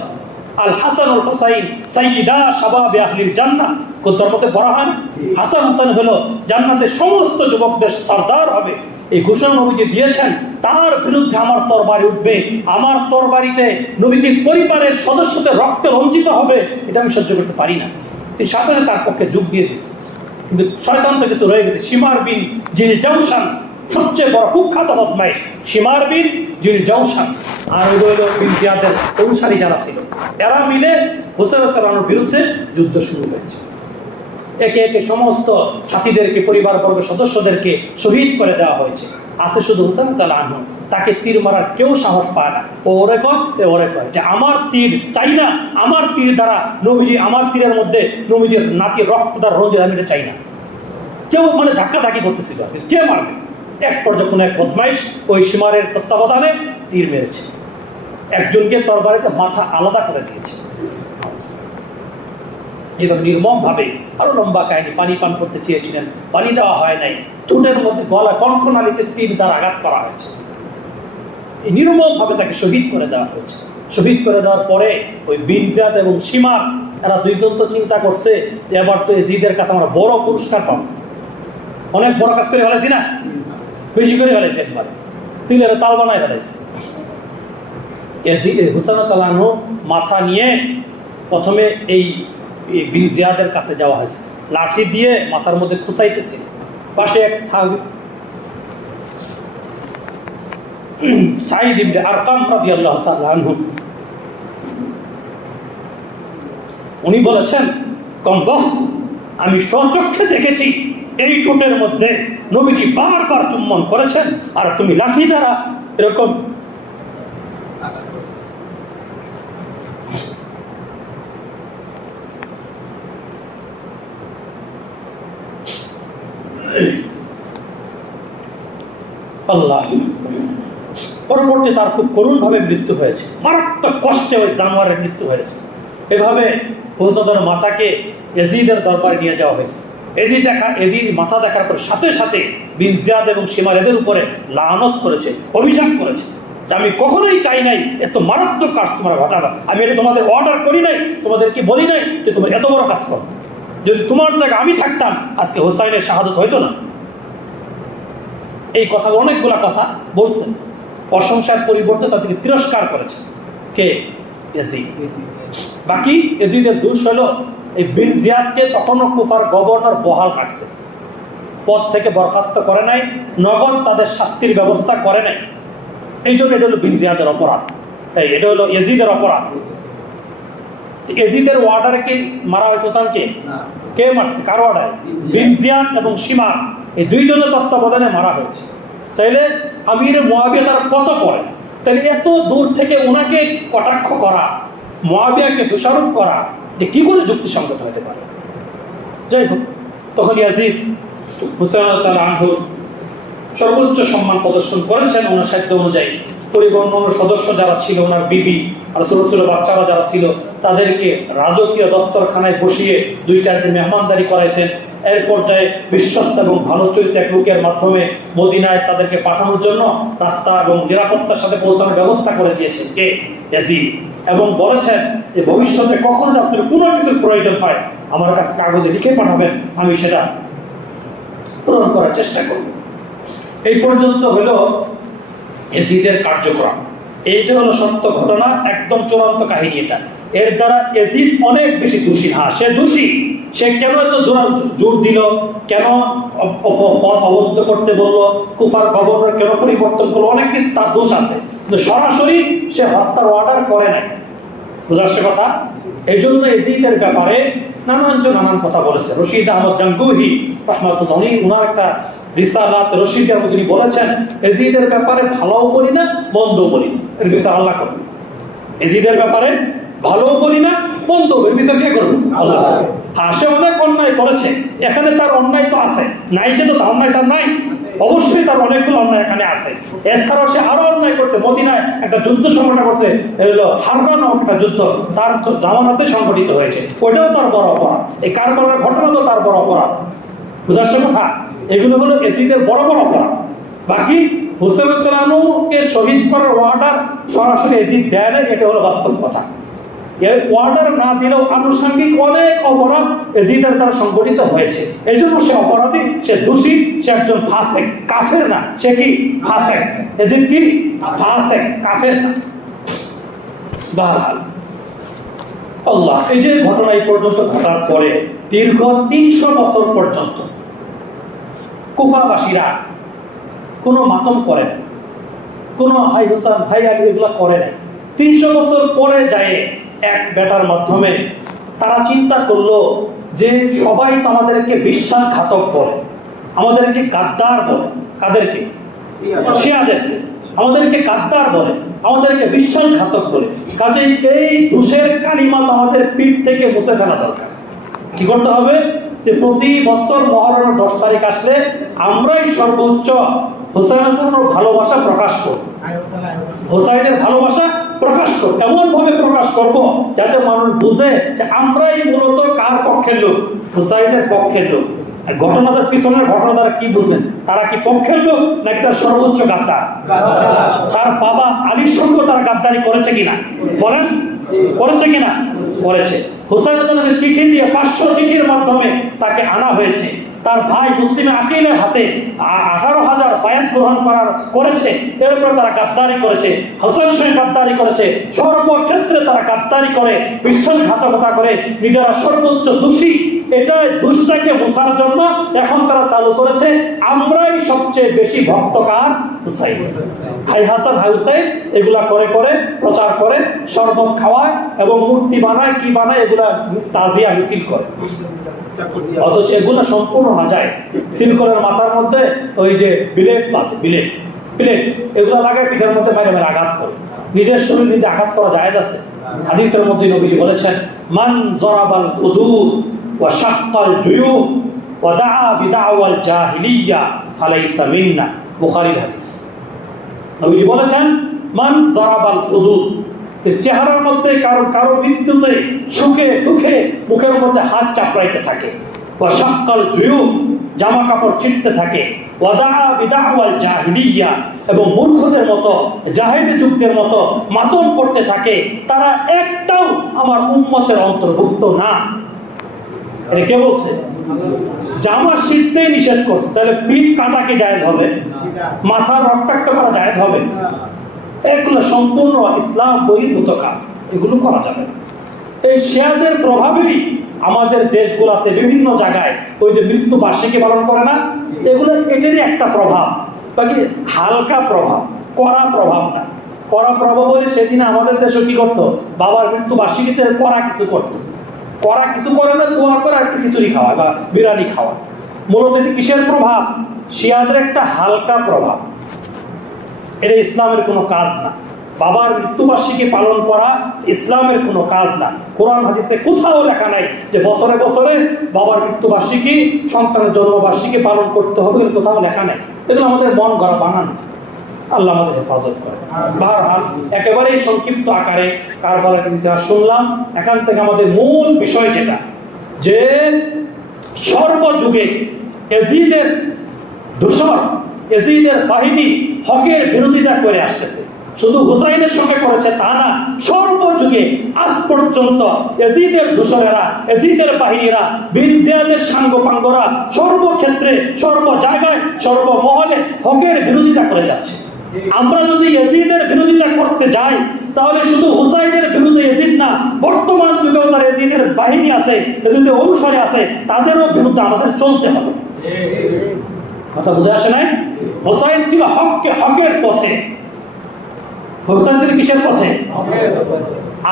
আল হাসান আল হুসাইন সাইয়্যিদা শাবাবে আহলিল জান্নাহ, কোরআনের মধ্যে বলা হয়, হাসান হুসাইন হলো জান্নাতের সমস্ত যুবকদের সরদার হবে। এই ঘোষণা নবীজি দিয়েছেন। তার বিরুদ্ধে আমার তরবারি উঠবে, আমার তরবারিতে নবীজির পরিবারের সদস্যদের রক্ত রঞ্জিত হবে, এটা আমি সহ্য করতে পারি না। তিনি সাথে তার পক্ষে যোগ দিয়ে দিয়েছেন। কিন্তু শয়তান তো কিছু রয়ে গেছে। শিমার বিন জিল জাউশান, সবচেয়ে বড় কুখ্যাত বদমাইশ শিমার বিন জিল জাউশান, আর ওই রইল বিন জিয়াদের অনুসারী যারা ছিল, এরা মিলে হুসাইন তাআলার বিরুদ্ধে যুদ্ধ শুরু করেছে। একে একে সমস্ত সাথীদেরকে, পরিবারবর্গ সদস্যদেরকে শহীদ করে দেওয়া হয়েছে। আছে শুধু হুসাইন তাআলা আনহু, তাকে তীর মারার কেউ সাহস পায় না। ও ওরে কয় যে আমার তীর চাই না, আমার তীর দ্বারা নবীজি, আমার তীরের মধ্যে নবীজির নাতির রক্ত দ্বারা রঞ্জিত, আমি এটা চাই না। কেউ মানে ধাক্কাধাক্কি করতেছিল, কে মারবে। এক পর্যায়ে কোনো এক বদমাইশ ওই সীমারের তত্ত্বাবধানে তীর মেরেছে, একজনকে তরবারিতে মাথা আলাদা করে দিয়েছে। এবার নির্মমভাবে, আরো লম্বা কাহিনী, পানি পান করতে চেয়েছিলেন, পানি দেওয়া হয় নাই, ঠোঁটের মধ্যে গলা কণ্ঠনালীতে তীর দ্বারা আঘাত করা হয়েছে। এই নির্মমভাবে তাকে শহীদ করে দেওয়া হয়েছে। শহীদ করে দেওয়ার পরে ওই বিনজাদ এবং সীমার এরা দুইজন তো চিন্তা করছে যে এবার তো এজিদের কাছে আমরা বড় পুরস্কার পাবো, অনেক বড় কাজ করে ফেলেছি না, বেশি করে ফেলেছি, একবারে তিলের তাল বানায় ফেলেছি। হুসাইন তাআলা আনহু মাথা নিয়ে প্রথমে এই বিন জিয়াদের কাছে যাওয়া হয়েছে, লাঠি দিয়ে মাথার মধ্যে খুঁচাইতেছে। পাশে এক সাঈদ ইবনে আরকাম রাদিয়াল্লাহু তাআলা আনহু, উনি বলেছেন, কমবখত, আমি স্বচক্ষে দেখেছি এই ঠোঁটের মধ্যে নবীজি বারবার চুম্বন করেছেন, আর তুমি লাঠি দ্বারা এরকম। আল্লাহ, পরবর্তী তার খুব করুণভাবে মৃত্যু হয়েছে, মারাত্মক কষ্টে ওই জানোয়ারের মৃত্যু হয়েছে। এভাবে হুজুরের মাথাকে এজিদের দরবারে নিয়ে যাওয়া হয়েছে। এজিদ মাথা দেখার পর সাথে সাথে বিন জিয়াদ এবং সীমার এদের উপরে লানত করেছে, অভিশাপ করেছে যে আমি কখনোই চাই নাই এত মারাত্মক কাজ তোমরা ঘটাবা, আমি এটা তোমাদের অর্ডার করি নাই, তোমাদেরকে বলি নাই যে তোমরা এত বড় কাজ করো। যদি তোমার জায়গায় আমি থাকতাম আজকে হুসাইনের শাহাদত হইতো না। এই কথা, অনেকগুলা কথা বলছেন, প্রশংসার পরিবর্তে তাদেরকে তিরস্কার করেছে কে? এজিদ। বাকি এজিদের দোষ হলো এই বিন জিয়াদকে তখনও কুফার গভর্নর বহাল রাখছে, পদ থেকে বরখাস্ত করে নাই, নগদ তাদের শাস্তির ব্যবস্থা করে নাই। এই জন্য এটা হলো বিন জিয়াদের অপরাধ, এটা হলো এজিদের অপরাধ। এজিদের অর্ডারে কি মারা হয়েছে হুসাইনকে? কে মারছে? কার অর্ডারে? বিন জিয়াদ এবং সীমা, এই দুইজনের তত্ত্বাবধানে মারা হয়েছে। তাইলে আমির মুয়াবিয়া তারা কত করে, তাহলে এত দূর থেকে ওনাকে কটাক্ষ করা, মুয়াবিয়াকে দোষারোপ করা, যে কি করে যুক্তিসঙ্গত হতে পারে? যাই হোক, তখন ইয়াজিদ হুসাইন তাআলা আনহু সর্বোচ্চ সম্মান প্রদর্শন করেছেন ওনার সাধ্য অনুযায়ী। পরিবহন সদস্য যারা ছিল, ওনার বিবি আর ছোট ছোট বাচ্চারা যারা ছিল, তাদেরকে রাজকীয় দস্তরখানায় বসিয়ে 2-4 দিন মেহমানদারি করাইছেন। এর পর্যায়ে বিশ্বস্ত এবং ভালো চরিত্র এক লোকের মাধ্যমে মদিনায় তাদেরকে পাঠানোর জন্য রাস্তা এবং নিরাপত্তার সাথে পৌঁছানোর ব্যবস্থা করে দিয়েছেন কে? ইয়াজিদ। এবং বলেছেন যে ভবিষ্যতে কখনো আপনার কোনো কিছুর প্রয়োজন হয় আমার কাছে কাগজে লিখে পাঠাবেন, আমি সেটা পূরণ করার চেষ্টা করব। এই পর্যন্ত হলো এজিদের কার্যক্রম। এইটা হলো সত্য ঘটনা, একদম চূড়ান্ত কাহিনী এটা। এর দ্বারা এজিদ অনেক বেশি দোষী। হ্যাঁ, সে দোষী। সে কেন এত জোর দিল, কেন পথ অবরুদ্ধ করতে বললো, কুফার গভর্নর কেন পরিবর্তন করলো, অনেক কিছু তার দোষ আছে, কিন্তু সরাসরি সে হত্যার অর্ডার করে নাই। বুঝাচ্ছে কথা? এই জন্য এজিদের ব্যাপারে নানান কথা বলেছে। রশিদ আহমদ গাঙ্গুহি রাহমাতুল্লাহ, উনি ওনার একটা রিসালাত রশিদের মধ্যে বলেছেন, এজিদের ব্যাপারে ভালোও বলি না, মন্দও বলি না, এর বিচার আল্লাহ করবে। এজিদের ব্যাপারে ভালোও বলি না, মন্দও, এর বিচার কে করবে? আল্লাহ। হ্যাঁ, সে অনেক অন্যায় করেছে, এখানে তার অন্যায় তো আছে, নাই যে তো তার অন্যায় তার নাই, অবশ্যই তার অনেকগুলো অন্যায় এখানে আছে। এছাড়াও সে আরো অন্যায় করছে, মদিনায় একটা যুদ্ধ সংগঠন করছে, হাররা নামক একটা যুদ্ধ তার জামানাতে সংগঠিত হয়েছে, ওইটাও তার বড় অপরাধ। এই কারবালার ঘটনা তো তার বড় অপরাধ। বুঝাচ্ছে কথা? এগুলো হলো এজিদের বড় বড় অপরাধ। বাকি হুসাইন তাআলা আনহুকে শহীদ করার অর্ডার সরাসরি এজিদ দেয় না, এটা হলো বাস্তব কথা। এর অর্ডার না দিলেও আনুষঙ্গিক অনেক অপরাধ এজিদের দ্বারা সংগঠিত হয়েছে। এই জন্য সে অপরাধী, সে দোষী, সে একজন ফাসেক, কাফের না। সে কি? ফাসেক। এজিদ কি? ফাসেক, কাফের না। বাহাল আল্লাহ, এই যে ঘটনা এই পর্যন্ত ঘটার পরে দীর্ঘ 300 বছর পর্যন্ত কুফাবাসীরা কোনো মাতম করে না, কোনো হাই হুসাইন, ভাই আলী এগুলো করে নাই। 300 বছর পরে যায় এক বেটার মাধ্যমে তারা চিন্তা করলো যে সবাই তো আমাদেরকে বিশ্বাসঘাতক বলে, আমাদেরকে গাদ্দার বলে। কাদেরকে? শিয়াদেরকে। আমাদেরকে গাদ্দার বলে, আমাদেরকে বিশ্বাসঘাতক বলে। কাজেই এই দোষের কালিমা তো আমাদের পিঠ থেকে মুছে ফেলা দরকার। কি করতে হবে? যে প্রতি বছর মহরমের 10 তারিখ আসলে আমরাই সর্বোচ্চ হুসাইনের জন্য ভালোবাসা প্রকাশ করব, হুসাইনের ভালোবাসা প্রকাশ করব, এমনভাবে প্রকাশ করব যাতে মানুষ বুঝে যে আমরাই মূলত কার পক্ষের লোক? হুসাইনের পক্ষের লোক। ঘটনাটার পিছনের ঘটনা দ্বারা কি বুঝবেন? তারা কি পক্ষের লোক নাকি তার সর্বোচ্চ গাদ্দার? তার বাবা আলীর সঙ্গে তারা গাদ্দারি করেছে কিনা বলেন? করেছে কিনা? করেছে। হুসাইন চিঠি দিয়ে 500 চিঠির মাধ্যমে তাকে আনা হয়েছে। তার ভাই মুসলিম আকিলের হাতে 18,000 বায়াত গ্রহণ করেছে। এরপর তারা গাদ্দারি করেছে, হুসাইনের সঙ্গে গাদ্দারি করেছে, সর্বক্ষেত্রে তারা গাদ্দারি করে, বিশ্বাসঘাতকতা করে, নিজেরা সর্বোচ্চ দোষী। এটা দুষ্টাকে বোঝার জন্য এখন তারা চালু করেছে আমরাই সবচেয়ে বেশি ভক্তকার হুসাইন, হাই হাসান হাই হুসাইন, এগুলা করে করে প্রচার করে, শরবত খাওয়ায় এবং মূর্তি বানায়, কি বানায়, এগুলা তাজিয়া মিছিল করে। অথচ এগুলো সম্পূর্ণ নাজায়েজ। সিলকলের মাথার মধ্যে ওই যে বিলেট বাঁধে, প্লেট এগুলো লাগায় পিঠের মধ্যে বাইরে বাইরে আঘাত করে। নিজের শরীর নিজে আঘাত করা জায়েজ আছে। হাদিসের মধ্যে নবীজি বলেছেন, মান জরাবাল খুদুর ওয়া শাক্কাল জুয়ুব ওয়া দাআ বিদাওয়াল জাহিলিয়া ফালাইসা মিন্না। বুখারীর হাদিস। নবীজি বলেছেন, মান জরাবাল খুদুর, চেহারার মধ্যে কারো বিদ্যুতে সুখে দুঃখে মুখের মধ্যে হাত চাপড়াইতে থাকে, ওয়া শাক্কাল জুয়ুব, জামা কাপড় ছিঁড়তে থাকে, ওয়া দাআ বিদাওয়াল জাহিলিয়া, এবং মূর্খদের মতো জাহেলি যুগের মতো মাতম করতে থাকে, তারা একটাও আমার উম্মতের অন্তর্ভুক্ত না। এটা কে বলছে? জামা ছিঁড়তেই নিষেধ করছে, তাহলে পিঠ কাটা কি জায়েজ হবে? মাথার রক্তাক্ত করা জায়েজ হবে? এগুলো সম্পূর্ণ ইসলাম বহির্ভূত কাজ, এগুলো করা যাবে না। এই শিয়াদের প্রভাবেই আমাদের দেশগুলোতে বিভিন্ন জায়গায় ওই যে মৃত্যু বার্ষিকী পালন করে না, এগুলো এটারই একটা প্রভাব, বাকি হালকা প্রভাব, কড়া প্রভাব না। কড়া প্রভাব বলে সেদিন আমাদের দেশে কি করতো? বাবার মৃত্যু বার্ষিকীতে কড়া কিছু করতো। কড়া কিছু করে না, দোয়া করে একটু খিচুড়ি খাওয়া বা বিরিয়ানি খাওয়া। মূলত এটি কিসের প্রভাব? শিয়াদের একটা হালকা প্রভাব। এটা ইসলামের কোনো কাজ না। বাবার মৃত্যুবার্ষিকী পালন করা ইসলামের কোনো কাজ না। কোরআন হাদিসে কোথাও লেখা নাই যে বছরে বছরে বাবার মৃত্যুবার্ষিকী, সন্তানের জন্মবার্ষিকী পালন করতে হবে, কোথাও লেখা নাই। এগুলো আমাদের মন গড়া বানানো। আল্লাহ আমাদের হেফাজত করে। বারহাল একেবারেই সংক্ষিপ্ত আকারে কারবালার ইতিহাস শুনলাম। এখান থেকে আমাদের মূল বিষয় যেটা, যে সর্বযুগে এজিদের দূষণ, এজিদের বাহিনী হকের বিরোধিতা করে আসতেছে। শুধু হুসাইনের সঙ্গে করেছে তা না, সর্বযুগে আজ পর্যন্ত এজিদের দূষণেরা, এজিদের বাহিনীরা, বীর জিয়াদের সাঙ্গপাঙ্গরা সর্বক্ষেত্রে, সর্ব জায়গায়, সর্বমহলে হকের বিরোধিতা করে যাচ্ছে। আমরা যদি এজিদের বিরোধিতা করতে যাই তাহলে শুধু হুসাইনের বিরুদ্ধে এজিদ না, বর্তমান যুগেও যারা এজিদের বাহিনী আছে, এজিদের অনুসারী আছে, তাদেরও বিরুদ্ধে আমাদের চলতে হবে। কথা বুঝে আসে নাই? হুসাইন ছিল হকের পথে। হুসাইন ছিল কিসের পথে?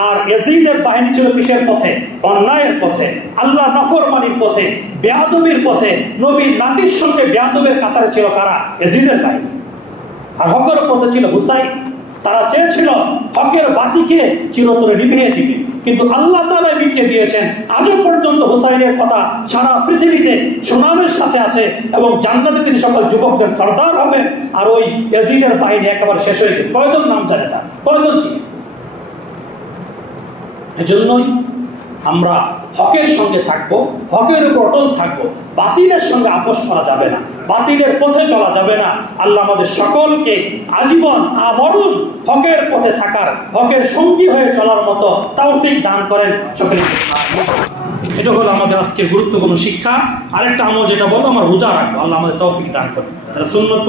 আর এজিদের বাহিনী ছিল কিসের পথে? অন্যায়ের পথে, আল্লাহ নাফরমানির পথে, বেয়াদবির পথে। নবীর নাতির সঙ্গে বেয়াদবের কাতারে ছিল কারা? এজিদের বাহিনী। আর হকের পথে ছিল হুসাইন। তারা চেয়েছিল হকের বাতিকে চিরতরে নিভিয়ে দিবে, কিন্তু আল্লাহ তাআলা মিটিয়ে দিয়েছেন। আজও পর্যন্ত হুসাইনের কথা সারা পৃথিবীতে সুনামের সাথে আছে এবং জান্নাতে তিনি সকল যুবকদের সরদার হবেন। আর ওই ইয়াজিদের বাহিনী একেবারে শেষ হয়ে গেছে। কয়জন নাম জানে তার? কয়জন ছিল? এজন্যই আমরা হকের সঙ্গে থাকবো, হকের উপর অটল থাকবো। বাতিলের সঙ্গে আপোষ করা যাবে না, বাতিলের পথে চলা যাবে না। আল্লাহ আমাদের সকলকে আজীবন আমরণ হকের পথে থাকার, হকের সঙ্গী হয়ে চলার মতো তৌফিক দান করেন সকলে। এটা হলো আমাদের আজকের গুরুত্বপূর্ণ শিক্ষা। আরেকটা আমল যেটা বলবো, আমরা রোজা রাখবো। আল্লাহ আমাদের তৌফিক দান করেন। সুন্নত